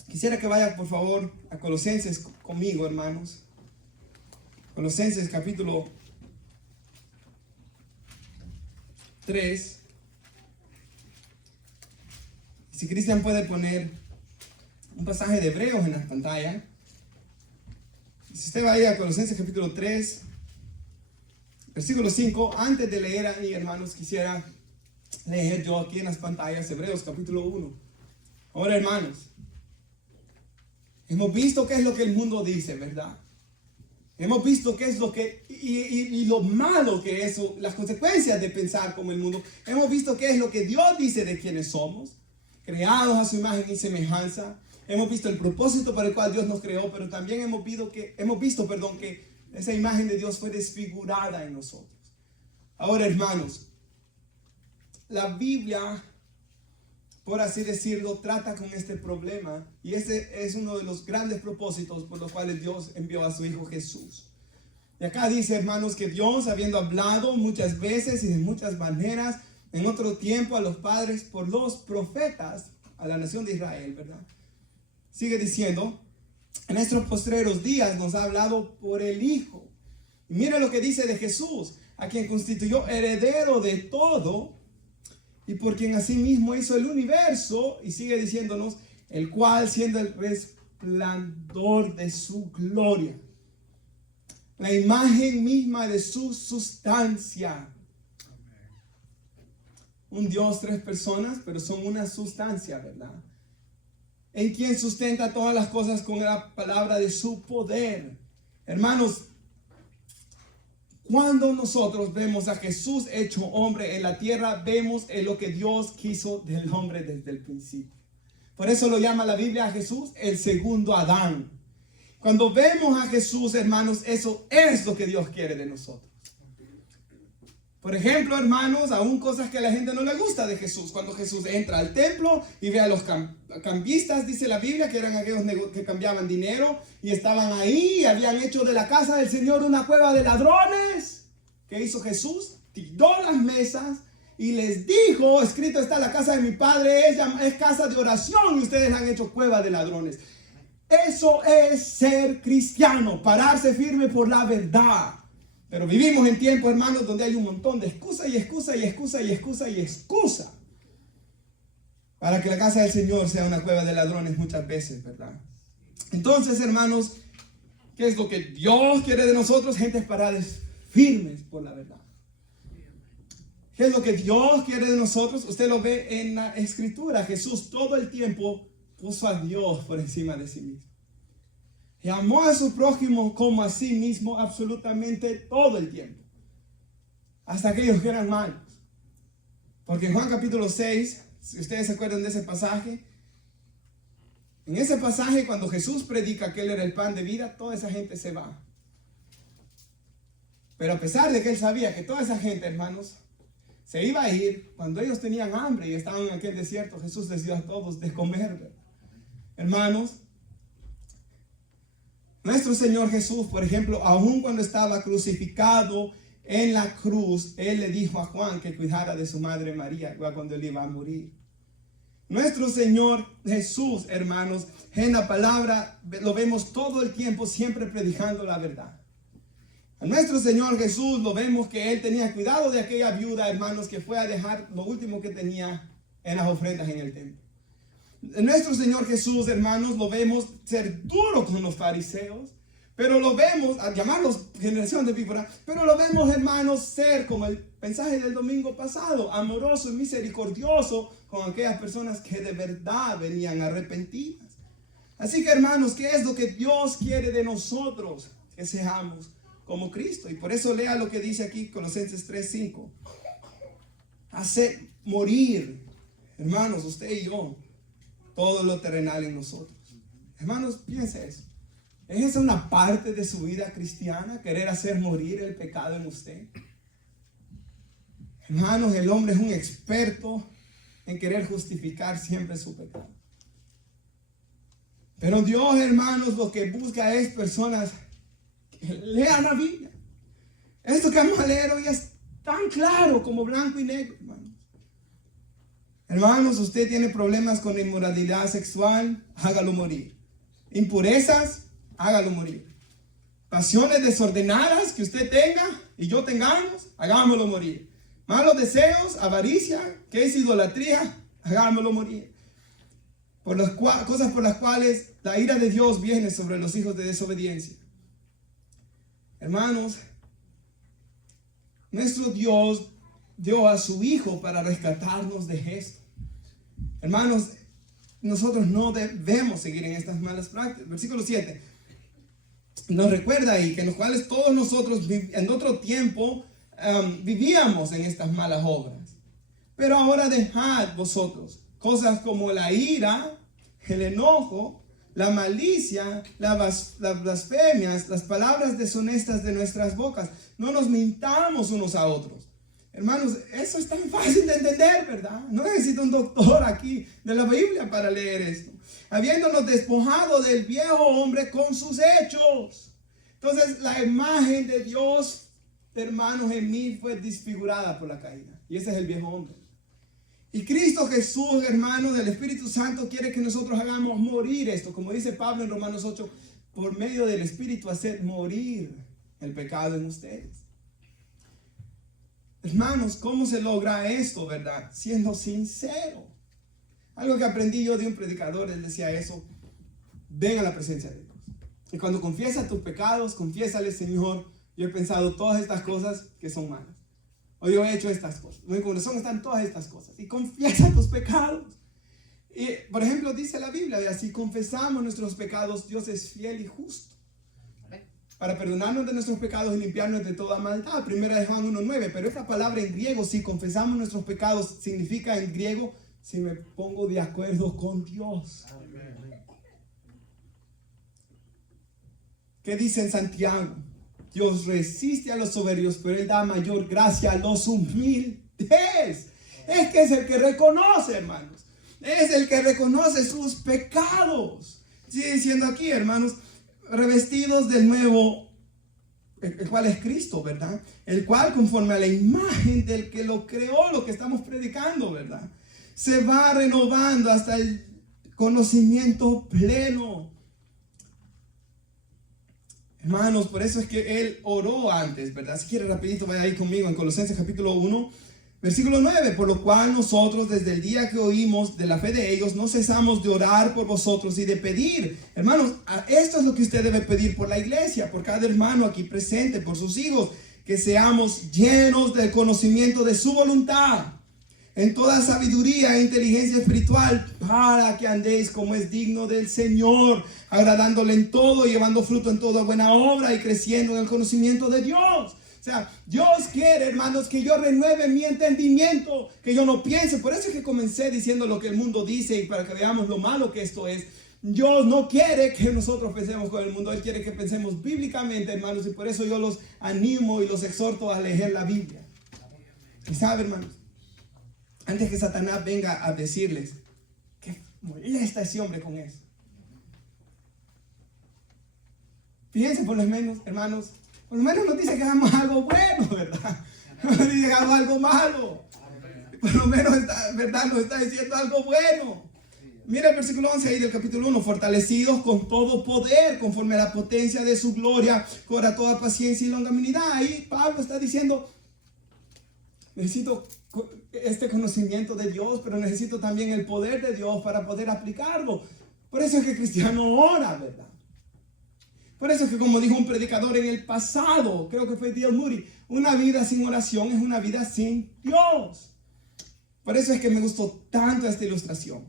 quisiera que vaya, por favor, a Colosenses conmigo, hermanos. Colosenses capítulo 3. Si Cristian puede poner un pasaje de Hebreos en la pantalla. Si usted va a ir a Colosenses capítulo 3, versículo 5, antes de leer ahí, hermanos, quisiera leer yo aquí en las pantallas Hebreos capítulo 1. Ahora, hermanos, hemos visto qué es lo que el mundo dice, ¿verdad? Hemos visto qué es lo que, y lo malo que es, las consecuencias de pensar como el mundo. Hemos visto qué es lo que Dios dice de quienes somos, creados a su imagen y semejanza. Hemos visto el propósito para el cual Dios nos creó, pero también hemos visto que esa imagen de Dios fue desfigurada en nosotros. Ahora, hermanos, la Biblia, por así decirlo, trata con este problema, y ese es uno de los grandes propósitos por los cuales Dios envió a su Hijo Jesús. Y acá dice, hermanos, que Dios, habiendo hablado muchas veces y de muchas maneras en otro tiempo a los padres por los profetas, a la nación de Israel, ¿verdad? Sigue diciendo, en estos postreros días nos ha hablado por el Hijo. Y mira lo que dice de Jesús, a quien constituyó heredero de todo, y por quien asimismo hizo el universo, y sigue diciéndonos, el cual siendo el resplandor de su gloria, la imagen misma de su sustancia. Un Dios, tres personas, pero son una sustancia, ¿verdad? En quien sustenta todas las cosas con la palabra de su poder. Hermanos, cuando nosotros vemos a Jesús hecho hombre en la tierra, vemos en lo que Dios quiso del hombre desde el principio. Por eso lo llama la Biblia a Jesús el segundo Adán. Cuando vemos a Jesús, hermanos, eso es lo que Dios quiere de nosotros. Por ejemplo, hermanos, aún cosas que a la gente no le gusta de Jesús. Cuando Jesús entra al templo y ve a los cambistas, dice la Biblia, que eran aquellos que cambiaban dinero y estaban ahí y habían hecho de la casa del Señor una cueva de ladrones. ¿Qué hizo Jesús? Tiró las mesas y les dijo, escrito está, la casa de mi Padre es casa de oración y ustedes la han hecho cueva de ladrones. Eso es ser cristiano, pararse firme por la verdad. Pero vivimos en tiempos, hermanos, donde hay un montón de excusa y excusa y excusa y excusa y excusa para que la casa del Señor sea una cueva de ladrones muchas veces, ¿verdad? Entonces, hermanos, ¿qué es lo que Dios quiere de nosotros? Gentes paradas firmes por la verdad. ¿Qué es lo que Dios quiere de nosotros? Usted lo ve en la Escritura. Jesús todo el tiempo puso a Dios por encima de sí mismo. Y amó a su prójimo como a sí mismo absolutamente todo el tiempo. Hasta aquellos que eran malos. Porque en Juan capítulo 6, si ustedes se acuerdan de ese pasaje, en ese pasaje cuando Jesús predica que Él era el pan de vida, toda esa gente se va. Pero a pesar de que Él sabía que toda esa gente, hermanos, se iba a ir, cuando ellos tenían hambre y estaban en aquel desierto, Jesús les dio a todos de comer. Hermanos, nuestro Señor Jesús, por ejemplo, aun cuando estaba crucificado en la cruz, Él le dijo a Juan que cuidara de su madre María cuando Él iba a morir. Nuestro Señor Jesús, hermanos, en la palabra lo vemos todo el tiempo siempre predicando la verdad. A nuestro Señor Jesús lo vemos que Él tenía cuidado de aquella viuda, hermanos, que fue a dejar lo último que tenía en las ofrendas en el templo. Nuestro Señor Jesús, hermanos, lo vemos ser duro con los fariseos, pero lo vemos, a llamarlos generación de víbora, pero lo vemos, hermanos, ser como el mensaje del domingo pasado, amoroso y misericordioso con aquellas personas que de verdad venían arrepentidas. Así que, hermanos, ¿qué es lo que Dios quiere de nosotros? Que seamos como Cristo. Y por eso lea lo que dice aquí Colosenses 3:5. Hacer morir, hermanos, usted y yo, todo lo terrenal en nosotros. Hermanos, piense eso. ¿Es esa una parte de su vida cristiana? Querer hacer morir el pecado en usted. Hermanos, el hombre es un experto en querer justificar siempre su pecado. Pero Dios, hermanos, lo que busca es personas que lean la Biblia. Esto que vamos a leer hoy es tan claro como blanco y negro, hermanos. Hermanos, usted tiene problemas con inmoralidad sexual, hágalo morir. Impurezas, hágalo morir. Pasiones desordenadas que usted tenga y yo tengamos, hagámoslo morir. Malos deseos, avaricia, que es idolatría, hagámoslo morir. Por las cosas por las cuales la ira de Dios viene sobre los hijos de desobediencia. Hermanos, nuestro Dios dio a su Hijo para rescatarnos de esto. Hermanos, nosotros no debemos seguir en estas malas prácticas. Versículo 7 nos recuerda ahí que en los cuales todos nosotros en otro tiempo vivíamos en estas malas obras. Pero ahora dejad vosotros cosas como la ira, el enojo, la malicia, las blasfemias, las palabras deshonestas de nuestras bocas. No nos mintamos unos a otros. Hermanos, eso es tan fácil de entender, ¿verdad? No necesito un doctor aquí de la Biblia para leer esto. Habiéndonos despojado del viejo hombre con sus hechos. Entonces, la imagen de Dios, hermanos, en mí fue desfigurada por la caída. Y ese es el viejo hombre. Y Cristo Jesús, hermanos, del Espíritu Santo, quiere que nosotros hagamos morir esto. Como dice Pablo en Romanos 8, por medio del Espíritu hacer morir el pecado en ustedes. Hermanos, ¿cómo se logra esto, verdad? Siendo sincero. Algo que aprendí yo de un predicador, él decía eso: ven a la presencia de Dios. Y cuando confiesas tus pecados, confiésale: Señor, yo he pensado todas estas cosas que son malas. O yo he hecho estas cosas. En mi corazón están todas estas cosas. Y confiesa tus pecados. Y, por ejemplo, dice la Biblia, si confesamos nuestros pecados, Dios es fiel y justo para perdonarnos de nuestros pecados y limpiarnos de toda maldad. Primera de Juan 1:9. Pero esta palabra en griego, si confesamos nuestros pecados, significa en griego: si me pongo de acuerdo con Dios. ¿Qué dice en Santiago? Dios resiste a los soberbios, pero Él da mayor gracia a los humildes. Es que es el que reconoce, hermanos. Es el que reconoce sus pecados. Sigue diciendo aquí, hermanos: revestidos del nuevo, el cual es Cristo, ¿verdad? El cual, conforme a la imagen del que lo creó, lo que estamos predicando, ¿verdad?, se va renovando hasta el conocimiento pleno. Hermanos, por eso es que Él oró antes, ¿verdad? Si quiere rapidito, vaya ahí conmigo en Colosenses capítulo 1, versículo 9. Por lo cual nosotros, desde el día que oímos de la fe de ellos, no cesamos de orar por vosotros y de pedir. Hermanos, esto es lo que usted debe pedir por la iglesia, por cada hermano aquí presente, por sus hijos: que seamos llenos del conocimiento de su voluntad, en toda sabiduría e inteligencia espiritual, para que andéis como es digno del Señor, agradándole en todo, llevando fruto en toda buena obra y creciendo en el conocimiento de Dios. O sea, Dios quiere, hermanos, que yo renueve mi entendimiento, que yo no piense. Por eso es que comencé diciendo lo que el mundo dice, y para que veamos lo malo que esto es. Dios no quiere que nosotros pensemos con el mundo. Él quiere que pensemos bíblicamente, hermanos, y por eso yo los animo y los exhorto a leer la Biblia. Y sabe, hermanos, antes que Satanás venga a decirles que molesta ese hombre con eso, fíjense, por lo menos, hermanos, por lo menos nos dice que hagamos algo bueno, ¿verdad? No nos dice que hagamos algo malo. Por lo menos, ¿verdad?, nos está diciendo algo bueno. Mira el versículo 11 ahí del capítulo 1. Fortalecidos con todo poder, conforme a la potencia de su gloria, cobra toda paciencia y longanimidad. Ahí Pablo está diciendo: necesito este conocimiento de Dios, pero necesito también el poder de Dios para poder aplicarlo. Por eso es que el cristiano ora, ¿verdad? Por eso es que, como dijo un predicador en el pasado, creo que fue D.L. Moody, una vida sin oración es una vida sin Dios. Por eso es que me gustó tanto esta ilustración.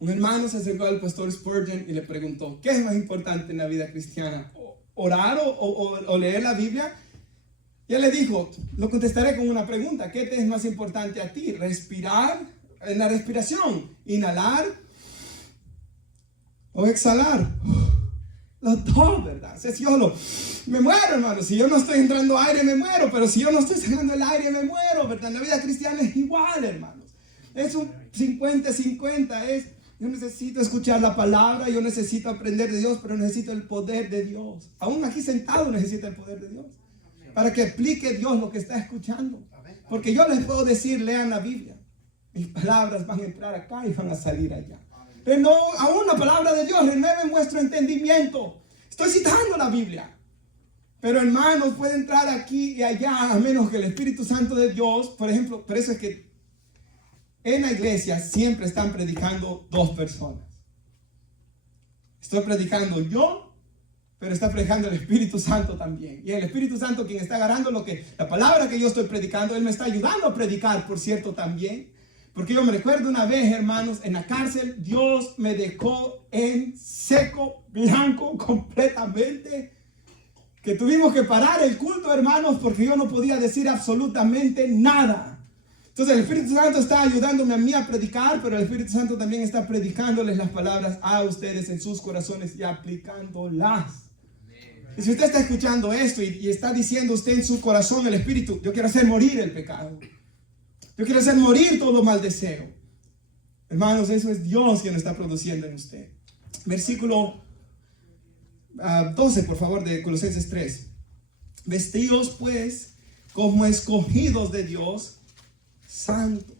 Un hermano se acercó al pastor Spurgeon y le preguntó, ¿qué es más importante en la vida cristiana? ¿Orar o leer la Biblia? Y él le dijo, lo contestaré con una pregunta, ¿qué te es más importante a ti? ¿Respirar? En la respiración, inhalar o exhalar. Los dos, ¿verdad? O sea, si yo me muero, hermano. Si yo no estoy entrando aire, me muero. Pero si yo no estoy sacando el aire, me muero, ¿verdad? En la vida cristiana es igual, hermanos. Es un 50-50. Yo necesito escuchar la palabra, yo necesito aprender de Dios, pero necesito el poder de Dios. Aún aquí sentado necesita el poder de Dios. Para que aplique Dios lo que está escuchando. Porque yo les puedo decir, lean la Biblia. Mis palabras van a entrar acá y van a salir allá. Pero no, aún la palabra de Dios renueve vuestro entendimiento. Estoy citando la Biblia. Pero hermanos, puede entrar aquí y allá a menos que el Espíritu Santo de Dios, por ejemplo, por eso es que en la iglesia siempre están predicando dos personas. Estoy predicando yo, pero está predicando el Espíritu Santo también. Y el Espíritu Santo quien está agarrando la palabra que yo estoy predicando, Él me está ayudando a predicar, por cierto, también. Porque yo me recuerdo una vez, hermanos, en la cárcel, Dios me dejó en seco, blanco, completamente. Que tuvimos que parar el culto, hermanos, porque yo no podía decir absolutamente nada. Entonces el Espíritu Santo está ayudándome a mí a predicar, pero el Espíritu Santo también está predicándoles las palabras a ustedes en sus corazones y aplicándolas. Y si usted está escuchando esto y está diciendo usted en su corazón, el Espíritu, yo quiero hacer morir el pecado. Yo quiero hacer morir todo mal deseo. Hermanos, eso es Dios quien lo está produciendo en usted. Versículo 12, por favor, de Colosenses 3. Vestidos pues como escogidos de Dios, santos.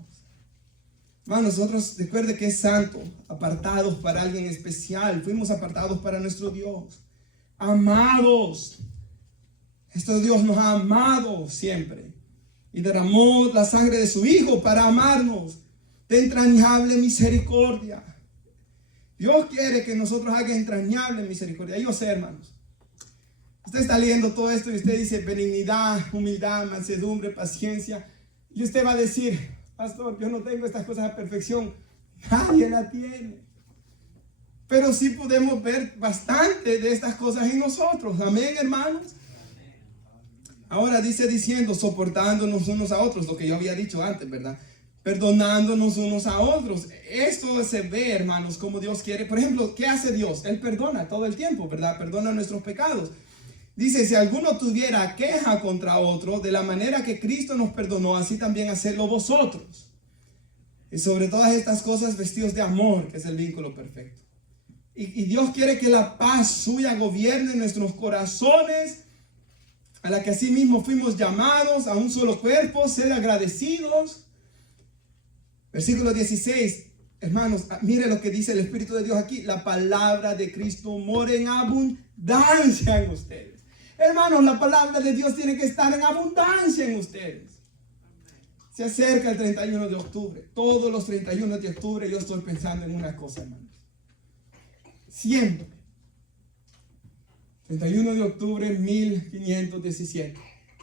Hermanos, nosotros recuerde que es santo, apartados para alguien especial. Fuimos apartados para nuestro Dios. Amados. Este Dios nos ha amado siempre. Y derramó la sangre de su Hijo para amarnos de entrañable misericordia. Dios quiere que nosotros haga entrañable misericordia. Yo sé, hermanos. Usted está leyendo todo esto y usted dice benignidad, humildad, mansedumbre, paciencia. Y usted va a decir, pastor, yo no tengo estas cosas a perfección. Nadie la tiene. Pero sí podemos ver bastante de estas cosas en nosotros. Amén, hermanos. Ahora dice diciendo, soportándonos unos a otros, lo que yo había dicho antes, ¿verdad? Perdonándonos unos a otros. Esto se ve, hermanos, como Dios quiere. Por ejemplo, ¿qué hace Dios? Él perdona todo el tiempo, ¿verdad? Perdona nuestros pecados. Dice, si alguno tuviera queja contra otro, de la manera que Cristo nos perdonó, así también hacedlo vosotros. Y sobre todas estas cosas, vestidos de amor, que es el vínculo perfecto. Y Dios quiere que la paz suya gobierne nuestros corazones, a la que así mismo fuimos llamados a un solo cuerpo, ser agradecidos. Versículo 16, hermanos, mire lo que dice el Espíritu de Dios aquí. La palabra de Cristo mora en abundancia en ustedes. Hermanos, la palabra de Dios tiene que estar en abundancia en ustedes. Se acerca el 31 de octubre. Todos los 31 de octubre yo estoy pensando en una cosa, hermanos. Siempre. 31 de octubre de 1517.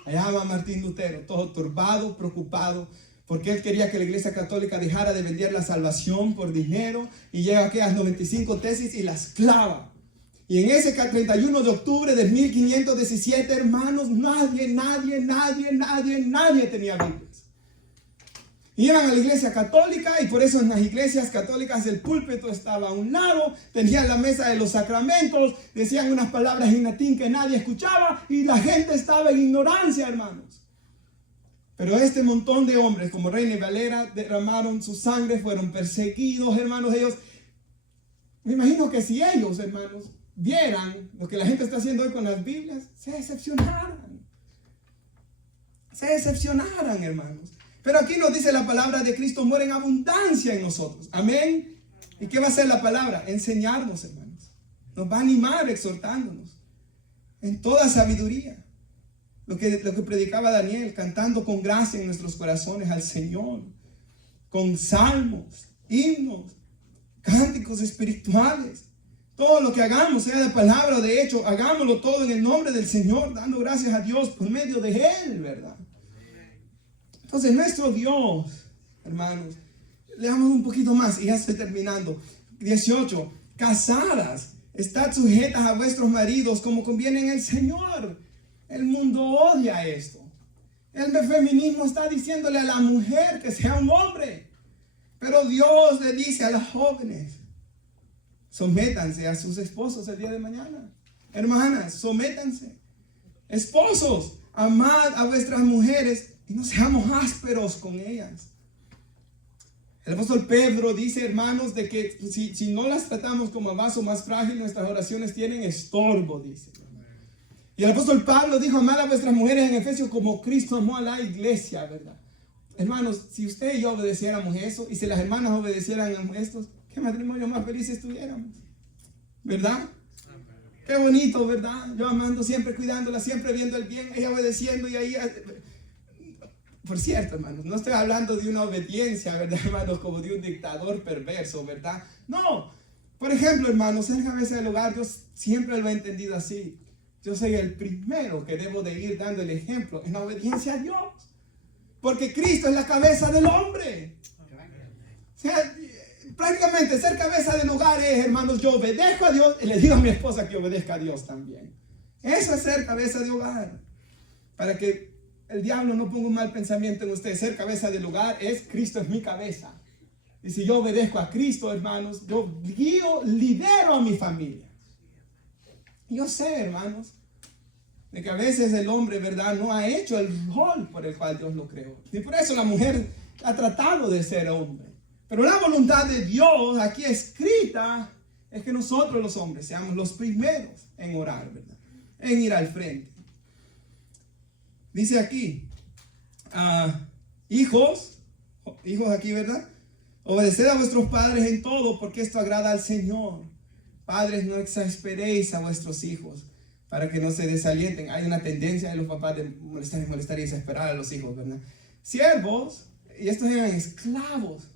Allá va Martín Lutero, todo turbado, preocupado, porque él quería que la Iglesia Católica dejara de vender la salvación por dinero, y llega aquellas 95 tesis y las clava. Y en ese 31 de octubre de 1517, hermanos, nadie tenía Biblias. Iban a la iglesia católica, y por eso en las iglesias católicas el púlpito estaba a un lado, tenían la mesa de los sacramentos, decían unas palabras en latín que nadie escuchaba, y la gente estaba en ignorancia, hermanos. Pero este montón de hombres, como Reina Valera, derramaron su sangre, fueron perseguidos, hermanos. Ellos, me imagino que si ellos, hermanos, vieran lo que la gente está haciendo hoy con las Biblias, se decepcionaran. Se decepcionaran, hermanos. Pero aquí nos dice la palabra de Cristo mora en abundancia en nosotros. Amén. ¿Y qué va a hacer la palabra? Enseñarnos, hermanos. Nos va a animar exhortándonos en toda sabiduría. Lo que predicaba Daniel, cantando con gracia en nuestros corazones al Señor, con salmos, himnos, cánticos espirituales, Todo lo que hagamos, sea de palabra o de hecho, hagámoslo todo en el nombre del Señor, dando gracias a Dios por medio de Él, ¿verdad? Entonces, nuestro Dios, hermanos, leamos un poquito más y ya estoy terminando. 18, casadas, estad sujetas a vuestros maridos como conviene en el Señor. El mundo odia esto. El feminismo está diciéndole a la mujer que sea un hombre. Pero Dios le dice a las jóvenes, sométanse a sus esposos el día de mañana. Hermanas, sométanse. Esposos, amad a vuestras mujeres y no seamos ásperos con ellas. El apóstol Pedro dice, hermanos, de que si no las tratamos como vaso más frágil, nuestras oraciones tienen estorbo, dice. Y el apóstol Pablo dijo, amad a vuestras mujeres en Efesios como Cristo amó a la iglesia, ¿verdad? Hermanos, si usted y yo obedeciéramos eso, y si las hermanas obedecieran esto, qué matrimonio más felices estuviéramos, ¿verdad? Qué bonito, ¿verdad? Yo amando, siempre cuidándola, siempre viendo el bien, ella obedeciendo y ahí... Por cierto, hermanos, no estoy hablando de una obediencia, ¿verdad, hermanos? Como de un dictador perverso, ¿verdad? No. Por ejemplo, hermanos, ser cabeza del hogar, yo siempre lo he entendido así. Yo soy el primero que debo de ir dando el ejemplo en la obediencia a Dios. Porque Cristo es la cabeza del hombre. O sea, prácticamente ser cabeza del hogar es, hermanos, yo obedezco a Dios y le digo a mi esposa que obedezca a Dios también. Eso es ser cabeza de hogar. Para que el diablo no ponga un mal pensamiento en usted. Ser cabeza del hogar es Cristo es mi cabeza. Y si yo obedezco a Cristo, hermanos, yo lidero a mi familia. Yo sé, hermanos, de que a veces el hombre, ¿verdad?, no ha hecho el rol por el cual Dios lo creó. Y por eso la mujer ha tratado de ser hombre. Pero la voluntad de Dios aquí escrita es que nosotros los hombres seamos los primeros en orar, ¿verdad?, en ir al frente. Dice aquí, hijos aquí, ¿verdad? Obedeced a vuestros padres en todo, porque esto agrada al Señor. Padres, no exasperéis a vuestros hijos, para que no se desalienten. Hay una tendencia de los papás de molestar y desesperar a los hijos, ¿verdad? Siervos, y estos eran esclavos.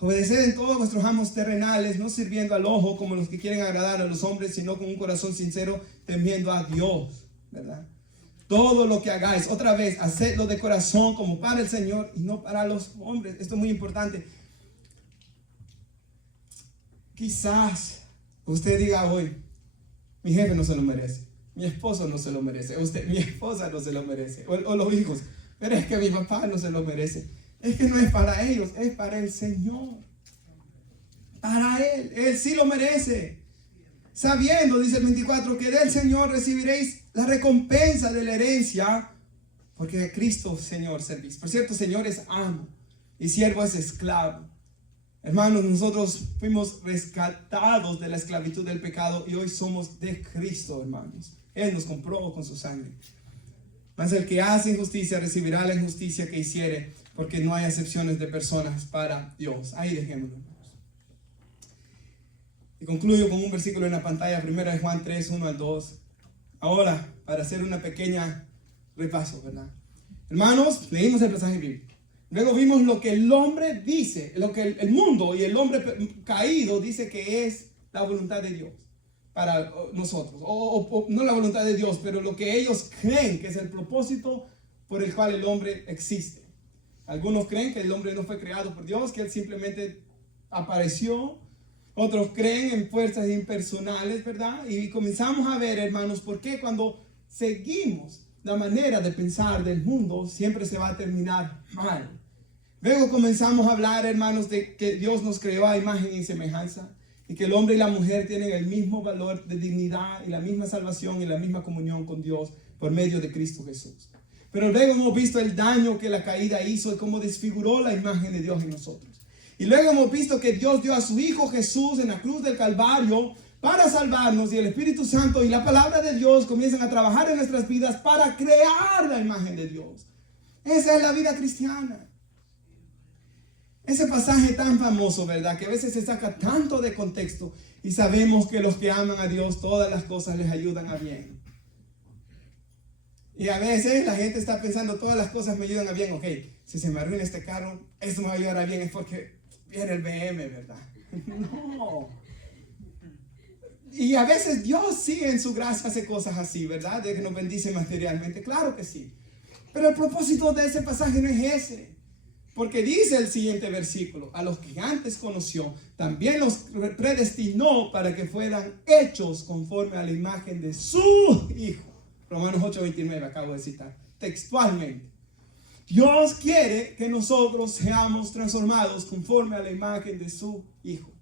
Obedeced en todos vuestros amos terrenales, no sirviendo al ojo como los que quieren agradar a los hombres, sino con un corazón sincero, temiendo a Dios, ¿verdad? Todo lo que hagáis, otra vez, hacedlo de corazón como para el Señor y no para los hombres. Esto es muy importante. Quizás usted diga hoy, mi jefe no se lo merece, mi esposo no se lo merece, mi esposa no se lo merece, o los hijos, pero es que mi papá no se lo merece. Es que no es para ellos, es para el Señor. Para Él sí lo merece. Sabiendo, dice el 24, que del Señor recibiréis la recompensa de la herencia, porque a Cristo, Señor, servís. Por cierto, Señor es amo y siervo es esclavo. Hermanos, nosotros fuimos rescatados de la esclavitud del pecado y hoy somos de Cristo, hermanos. Él nos compró con su sangre. Mas el que hace injusticia recibirá la injusticia que hiciere, porque no hay acepciones de personas para Dios. Ahí dejémoslo, hermanos. Y concluyo con un versículo en la pantalla, 1 Juan 3, 1 al 2. Ahora, para hacer una pequeña repaso, ¿verdad? Hermanos, leímos el pasaje bíblico. Luego vimos lo que el hombre dice, lo que el mundo y el hombre caído dice que es la voluntad de Dios para nosotros. O no la voluntad de Dios, pero lo que ellos creen que es el propósito por el cual el hombre existe. Algunos creen que el hombre no fue creado por Dios, que él simplemente apareció. Otros creen en fuerzas impersonales, ¿verdad? Y comenzamos a ver, hermanos, por qué cuando seguimos la manera de pensar del mundo, siempre se va a terminar mal. Luego comenzamos a hablar, hermanos, de que Dios nos creó a imagen y semejanza, y que el hombre y la mujer tienen el mismo valor de dignidad y la misma salvación y la misma comunión con Dios por medio de Cristo Jesús. Pero luego hemos visto el daño que la caída hizo y cómo desfiguró la imagen de Dios en nosotros. Y luego hemos visto que Dios dio a su Hijo Jesús en la cruz del Calvario para salvarnos, y el Espíritu Santo y la palabra de Dios comienzan a trabajar en nuestras vidas para crear la imagen de Dios. Esa es la vida cristiana. Ese pasaje tan famoso, ¿verdad?, que a veces se saca tanto de contexto, y sabemos que los que aman a Dios, todas las cosas les ayudan a bien. Y a veces la gente está pensando, todas las cosas me ayudan a bien. Ok, si se me arruina este carro, eso me va a ayudar a bien, es porque viene el BM, ¿verdad? No. Y a veces Dios sí en su gracia hace cosas así, ¿verdad? De que nos bendice materialmente, claro que sí. Pero el propósito de ese pasaje no es ese. Porque dice el siguiente versículo: a los que antes conoció, también los predestinó para que fueran hechos conforme a la imagen de su Hijo. Romanos 8:29 acabo de citar, textualmente. Dios quiere que nosotros seamos transformados conforme a la imagen de su Hijo.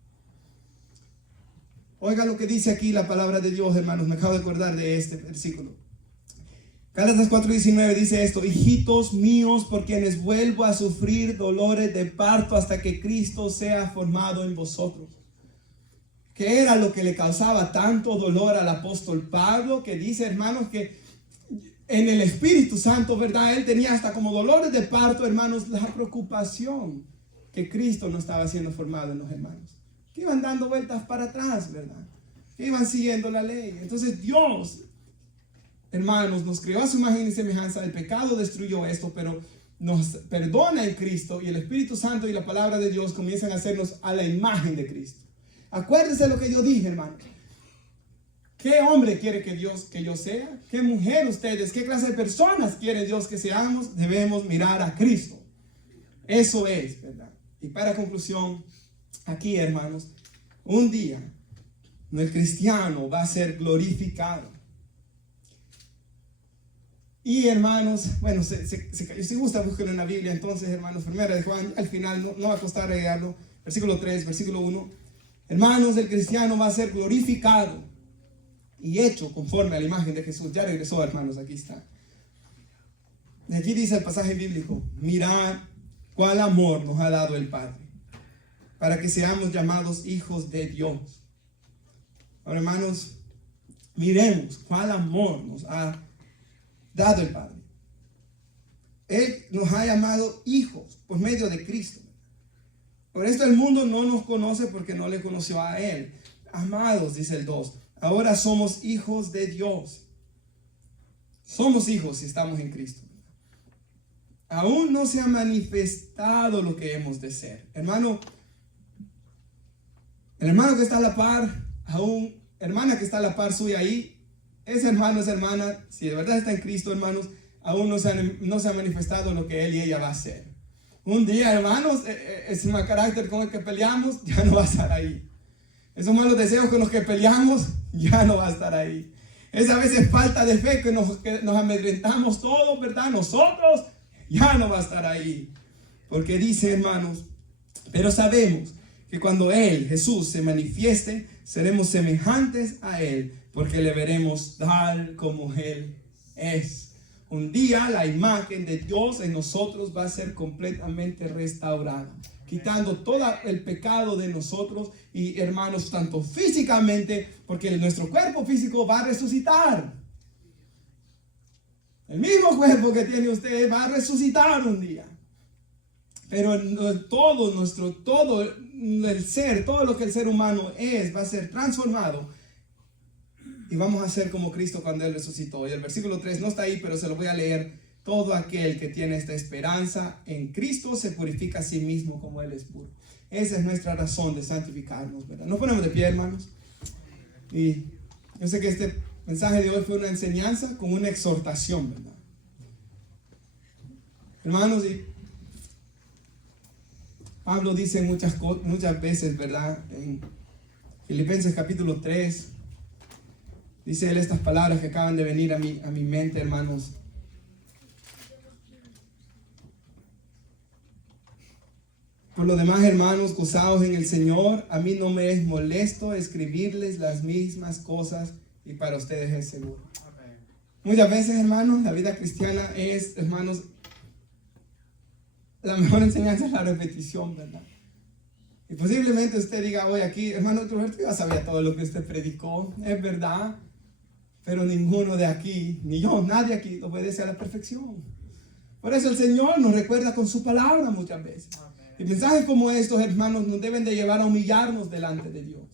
Oiga lo que dice aquí la palabra de Dios, hermanos. Me acabo de acordar de este versículo. Gálatas 4:19 dice esto: hijitos míos, por quienes vuelvo a sufrir dolores de parto hasta que Cristo sea formado en vosotros. ¿Qué era lo que le causaba tanto dolor al apóstol Pablo? Que dice, hermanos, que en el Espíritu Santo, ¿verdad? Él tenía hasta como dolores de parto, hermanos, la preocupación que Cristo no estaba siendo formado en los hermanos. Que iban dando vueltas para atrás, ¿verdad? Que iban siguiendo la ley. Entonces Dios, hermanos, nos creó a su imagen y semejanza. El pecado destruyó esto, pero nos perdona en Cristo, y el Espíritu Santo y la palabra de Dios comienzan a hacernos a la imagen de Cristo. Acuérdense lo que yo dije, hermanos. ¿Qué hombre quiere que yo sea? ¿Qué mujer ustedes? ¿Qué clase de personas quiere Dios que seamos? Debemos mirar a Cristo. Eso es, ¿verdad? Y para conclusión, aquí, hermanos, un día el cristiano va a ser glorificado. Y hermanos, bueno, si gusta buscarlo en la Biblia. Entonces, hermanos, 1 de Juan, al final no va a costar agregarlo, versículo 3, versículo 1. Hermanos, el cristiano va a ser glorificado y hecho conforme a la imagen de Jesús. Ya regresó, hermanos, aquí está. Y aquí dice el pasaje bíblico: mirad cuál amor nos ha dado el Padre, para que seamos llamados hijos de Dios. Ahora, hermanos, miremos cuál amor nos ha dado el Padre. Él nos ha llamado hijos por medio de Cristo. Por esto el mundo no nos conoce, porque no le conoció a Él. Amados, dice el 2, ahora somos hijos de Dios. Somos hijos si estamos en Cristo. Aún no se ha manifestado lo que hemos de ser. Hermano, el hermano que está a la par, aún hermana que está a la par suya ahí, ese hermano, esa hermana, si de verdad está en Cristo, hermanos, aún no se ha manifestado lo que él y ella va a ser. Un día, hermanos, ese mal carácter con el que peleamos ya no va a estar ahí. Esos malos deseos con los que peleamos ya no va a estar ahí. Esa veces falta de fe que nos amedrentamos todos, ¿verdad? Nosotros ya no va a estar ahí. Porque dice, hermanos, pero sabemos que cuando Él, Jesús, se manifieste, seremos semejantes a Él, porque le veremos tal como Él es. Un día la imagen de Dios en nosotros va a ser completamente restaurada, quitando todo el pecado de nosotros. Y hermanos, tanto físicamente, porque nuestro cuerpo físico va a resucitar. El mismo cuerpo que tiene usted va a resucitar un día. Pero todo el ser, todo lo que el ser humano es, va a ser transformado. Y vamos a ser como Cristo cuando Él resucitó. Y el versículo 3 no está ahí, pero se lo voy a leer. Todo aquel que tiene esta esperanza en Cristo se purifica a sí mismo como Él es puro. Esa es nuestra razón de santificarnos, ¿verdad? Nos ponemos de pie, hermanos. Y yo sé que este mensaje de hoy fue una enseñanza con una exhortación, ¿verdad? Hermanos, y Pablo dice muchas veces, ¿verdad? En Filipenses capítulo 3, dice él estas palabras que acaban de venir a mi mente, hermanos. Por lo demás, hermanos, gozaos en el Señor. A mí no me es molesto escribirles las mismas cosas, y para ustedes es seguro. Muchas veces, hermanos, la vida cristiana es, hermanos, la mejor enseñanza es la repetición, ¿verdad? Y posiblemente usted diga hoy aquí, hermano Roberto, yo ya sabía todo lo que usted predicó, es verdad, pero ninguno de aquí, ni yo, nadie aquí obedece a la perfección. Por eso el Señor nos recuerda con su palabra muchas veces. Y mensajes como estos, hermanos, nos deben de llevar a humillarnos delante de Dios.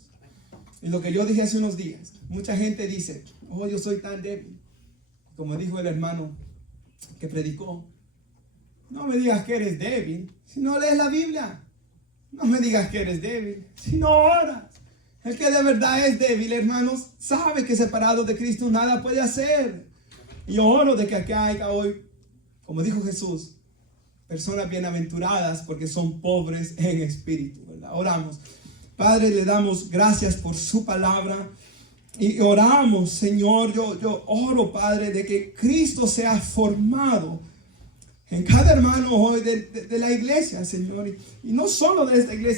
Y lo que yo dije hace unos días, mucha gente dice, oh, yo soy tan débil. Como dijo el hermano que predicó, no me digas que eres débil si no lees la Biblia. No me digas que eres débil si no oras. El que de verdad es débil, hermanos, sabe que separado de Cristo nada puede hacer. Y yo oro de que acá haya hoy, como dijo Jesús, personas bienaventuradas porque son pobres en espíritu, ¿verdad? Oramos. Padre, le damos gracias por su palabra. Y oramos, Señor, yo oro, Padre, de que Cristo sea formado en cada hermano hoy de la iglesia, Señor. Y no solo de esta iglesia.